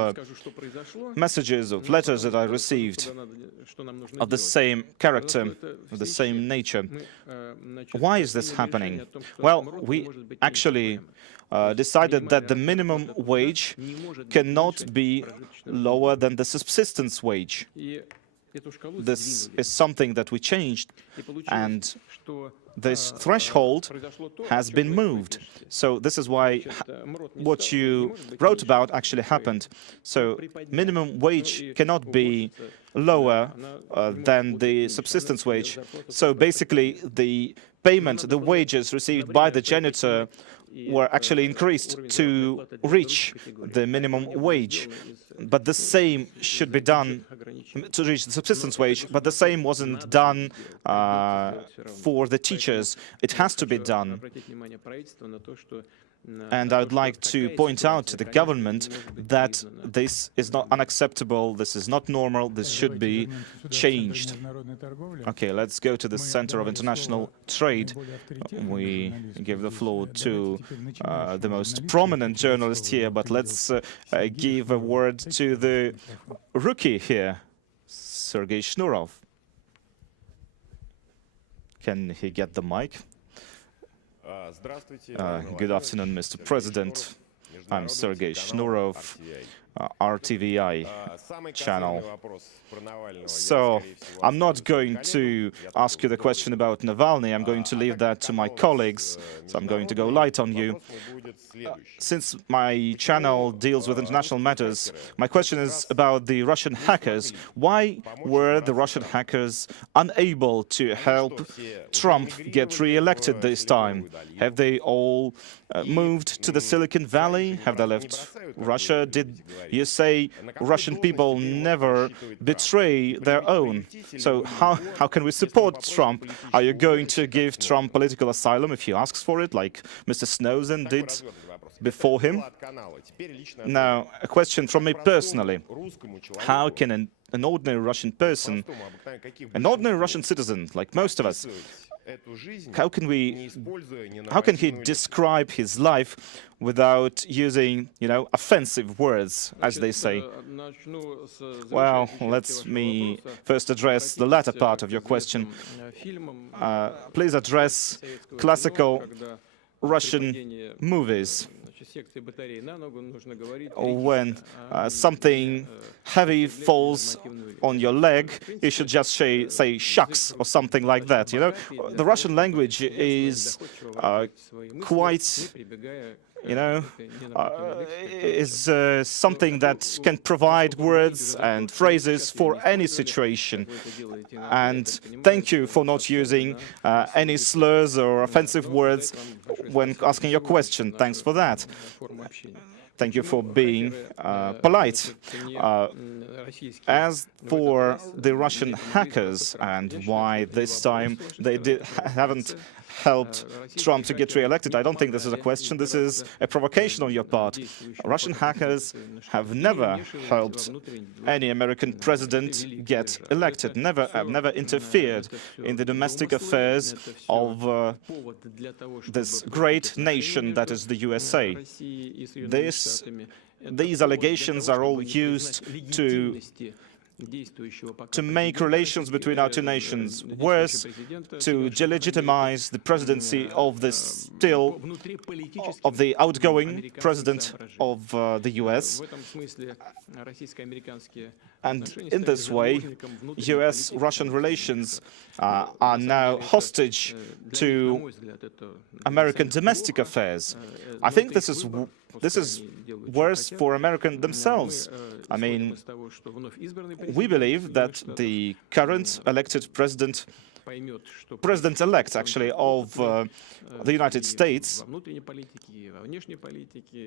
messages, of letters that I received of the same character, of the same nature. Why is this happening? Well, we actually decided that the minimum wage cannot be lower than the subsistence wage. This is something that we changed, and this threshold has been moved. So this is why what you wrote about actually happened. So minimum wage cannot be lower than the subsistence wage. So basically the payment, the wages received by the janitor were actually increased to reach the minimum wage. But the same should be done to reach the subsistence wage, but the same wasn't done for the teachers. It has to be done. And I would like to point out to the government that this is not unacceptable, this is not normal, this should be changed. Okay, let's go to the Center of International Trade. We give the floor to the most prominent journalist here, but let's give a word to the rookie here, Sergei Shnurov. Can he get the mic? Good afternoon, Mr. President. I'm Sergei Shnurov, RTVI channel. So I'm not going to ask you the question about Navalny. I'm going to leave that to my colleagues. So I'm going to go light on you. Since my channel deals with international matters, my question is about the Russian hackers. Why were the Russian hackers unable to help Trump get re-elected this time? Have they all moved to the Silicon Valley? Have they left Russia? Did you say Russian people never betray their own? So how can we support Trump? Are you going to give Trump political asylum if he asks for it, like Mr. Snowden did before him? Now, a question from me personally. How can an ordinary Russian person, an ordinary Russian citizen, like most of us, how can he describe his life without using, offensive words, as they say? Well, let me first address the latter part of your question. Please address classical Russian movies. When something heavy falls on your leg, you should just say shucks or something like that. The Russian language is quite, is something that can provide words and phrases for any situation. And thank you for not using any slurs or offensive words when asking your question. Thanks for that. Thank you for being polite. As for the Russian hackers and why this time they haven't helped Trump to get re-elected, I don't think this is a question. This is a provocation on your part. Russian hackers have never helped any American president get elected, have never interfered in the domestic affairs of this great nation that is the USA. These allegations are all used to make relations between our two nations worse, to delegitimize the presidency of the outgoing president of the US. And in this way, US-Russian relations are now hostage to American domestic affairs. I think this is worse for Americans themselves. I mean, we believe that the current elected president president-elect, actually, of the United States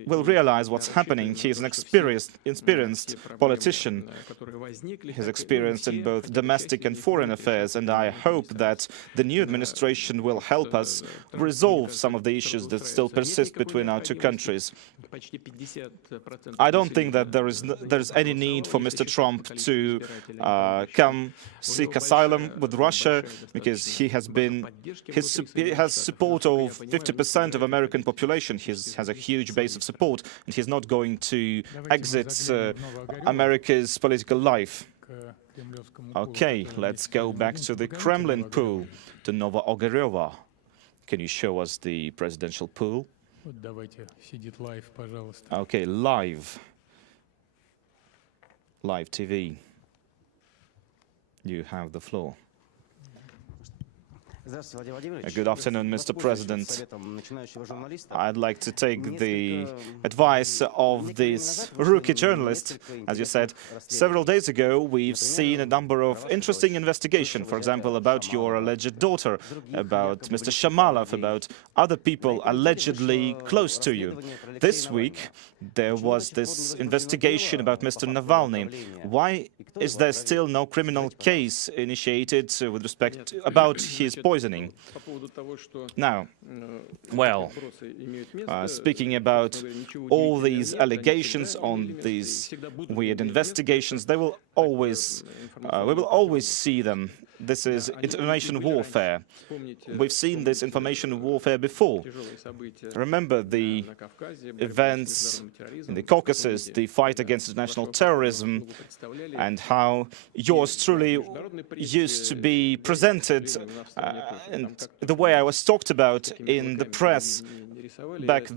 will realize what's happening. He is an experienced politician. He's experienced in both domestic and foreign affairs, and I hope that the new administration will help us resolve some of the issues that still persist between our two countries. I don't think that there's any need for Mr. Trump to come seek asylum with Russia, because he has support of 50% of American population. He has a huge base of support, and he's not going to exit America's political life. Okay, let's go back to the Kremlin pool, to Novo-Ogaryovo. Can you show us the presidential pool? Okay, live TV. You have the floor. Good afternoon, Mr. President. I'd like to take the advice of this rookie journalist. As you said, several days ago, we've seen a number of interesting investigations, for example, about your alleged daughter, about Mr. Shamalov, about other people allegedly close to you. This week, there was this investigation about Mr. Navalny. Why is there still no criminal case initiated with respect about his poisoning? Now, well, speaking about all these allegations on these weird investigations, we will always see them. This is information warfare. We've seen this information warfare before. Remember the events in the Caucasus, the fight against international terrorism, and how yours truly used to be presented and the way I was talked about in the press back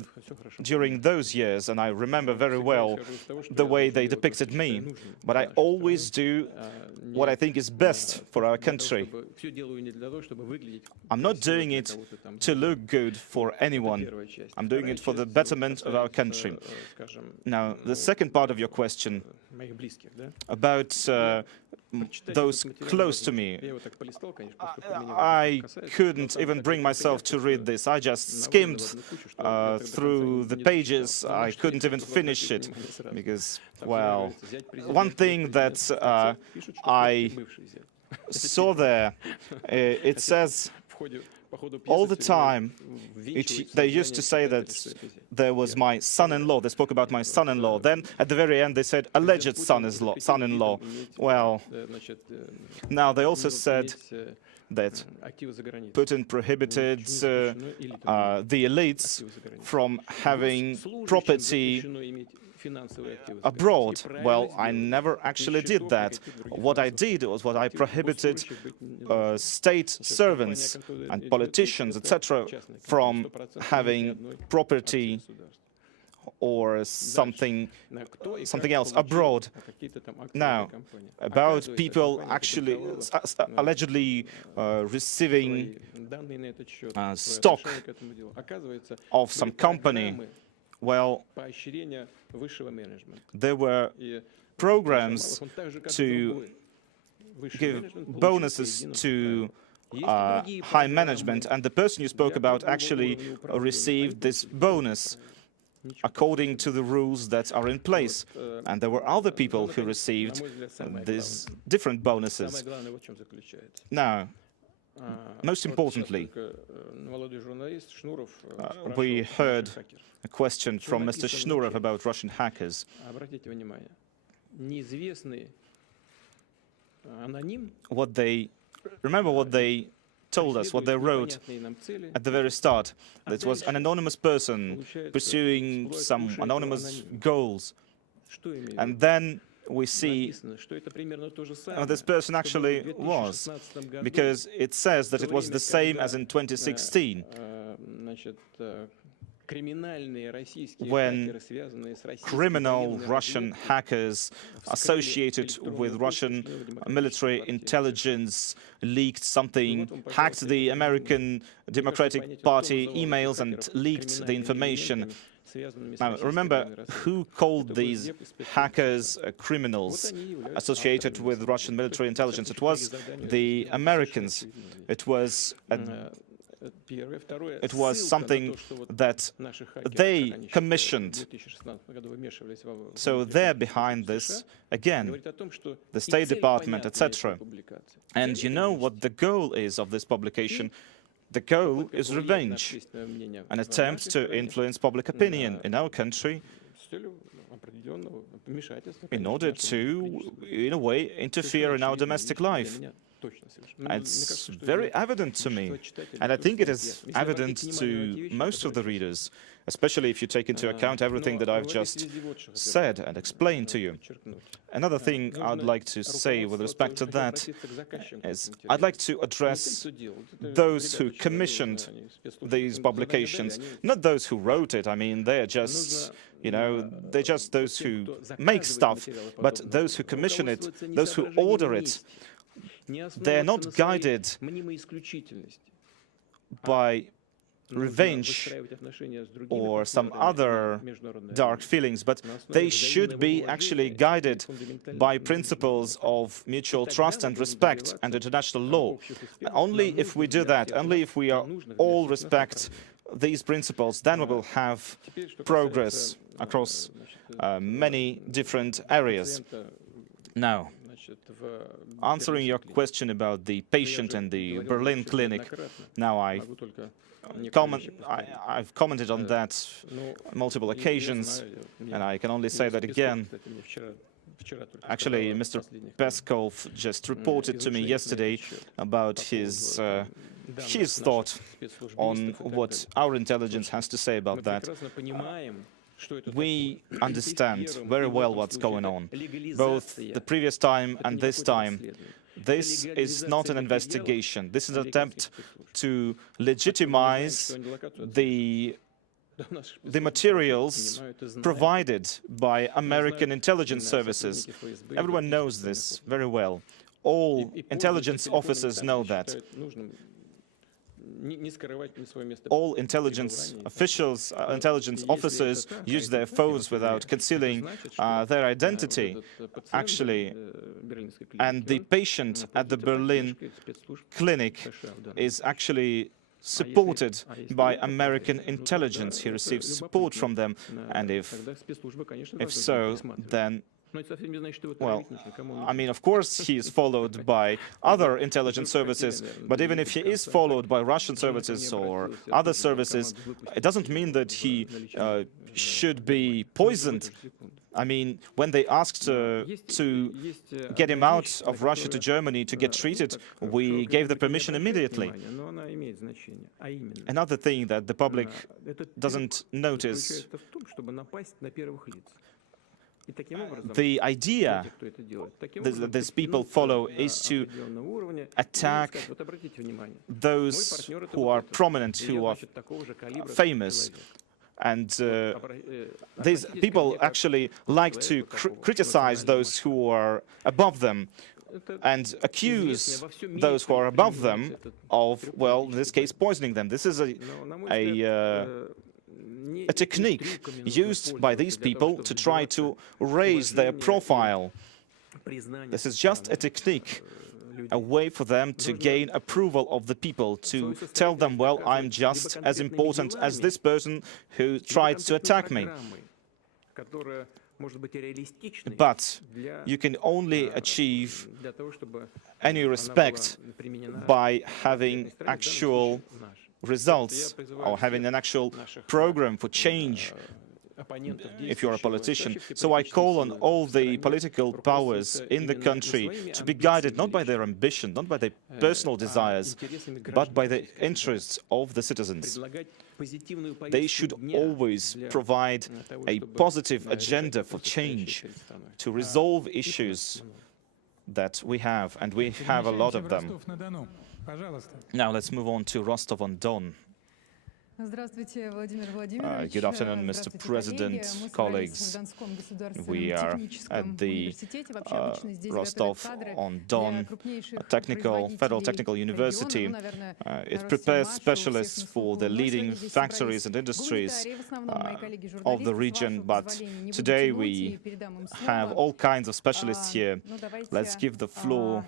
during those years, and I remember very well the way they depicted me. But I always do what I think is best for our country. I'm not doing it to look good for anyone. I'm doing it for the betterment of our country. Now, the second part of your question about those close to me. I couldn't even bring myself to read this. I just skimmed through the pages. I couldn't even finish it because, well, one thing that I saw there, it says all the time, they used to say that there was my son-in-law. They spoke about my son-in-law. Then, at the very end, they said alleged son-in-law. Well, now they also said that Putin prohibited the elites from having property abroad. Well, I never actually did that. What I did was I prohibited state servants and politicians, etc., from having property or something else abroad. Now, about people actually allegedly receiving stock of some company. Well, there were programs to give bonuses to high management, and the person you spoke about actually received this bonus according to the rules that are in place. And there were other people who received these different bonuses. Now, most importantly, we heard a question from Mr. Shnurov about Russian hackers. Remember what they told us, what they wrote at the very start. That was an anonymous person pursuing some anonymous goals. And then we see this person actually was, because it says that it was the same as in 2016, when criminal Russian hackers associated with Russian military intelligence leaked something, hacked the American Democratic Party emails and leaked the information. Now, remember who called these hackers criminals associated with Russian military intelligence? It was the Americans. It was something that they commissioned. So they're behind this, again, the State Department, etc. And you know what the goal is of this publication? The goal is revenge, an attempt to influence public opinion in our country in order to, in a way, interfere in our domestic life. It's very evident to me, and I think it is evident to most of the readers, especially if you take into account everything that I've just said and explained to you. Another thing I'd like to say with respect to that is I'd like to address those who commissioned these publications, not those who wrote it. I mean, they're just, they're just those who make stuff, but those who commission it, those who order it, they're not guided by revenge or some other dark feelings, but they should be actually guided by principles of mutual trust and respect and international law. Only if we do that, only if we all respect these principles, then we will have progress across many different areas. Now, answering your question about the patient and the Berlin clinic, now I've commented on that on multiple occasions, and I can only say that again. Actually, Mr. Peskov just reported to me yesterday about his thought on what our intelligence has to say about that. We understand very well what's going on, both the previous time and this time. This is not an investigation. This is an attempt to legitimize the materials provided by American intelligence services. Everyone knows this very well. All intelligence officers know that. All intelligence officials, intelligence officers use their phones without concealing their identity, actually. And the patient at the Berlin clinic is actually supported by American intelligence. He receives support from them. And if so, then well, I mean, of course, he is followed by other intelligence services, but even if he is followed by Russian services or other services, it doesn't mean that he should be poisoned. I mean, when they asked to get him out of Russia to Germany to get treated, we gave the permission immediately. Another thing that the public doesn't notice, the idea that these people follow is to attack those who are prominent, who are famous. And these people actually like to criticize those who are above them and accuse those who are above them of, well, in this case, poisoning them. This is a technique used by these people to try to raise their profile. This is just a technique, a way for them to gain approval of the people, to tell them, well, I'm just as important as this person who tried to attack me. But you can only achieve any respect by having actual results or having an actual program for change if you're a politician. So I call on all the political powers in the country to be guided not by their ambition, not by their personal desires, but by the interests of the citizens. They should always provide a positive agenda for change, to resolve issues that we have, and we have a lot of them. Now let's move on to Rostov-on-Don. Good afternoon, Mr. President, colleagues. We are at the Rostov-on-Don Federal Technical University. It prepares specialists for the leading factories and industries of the region, but today we have all kinds of specialists here. Let's give the floor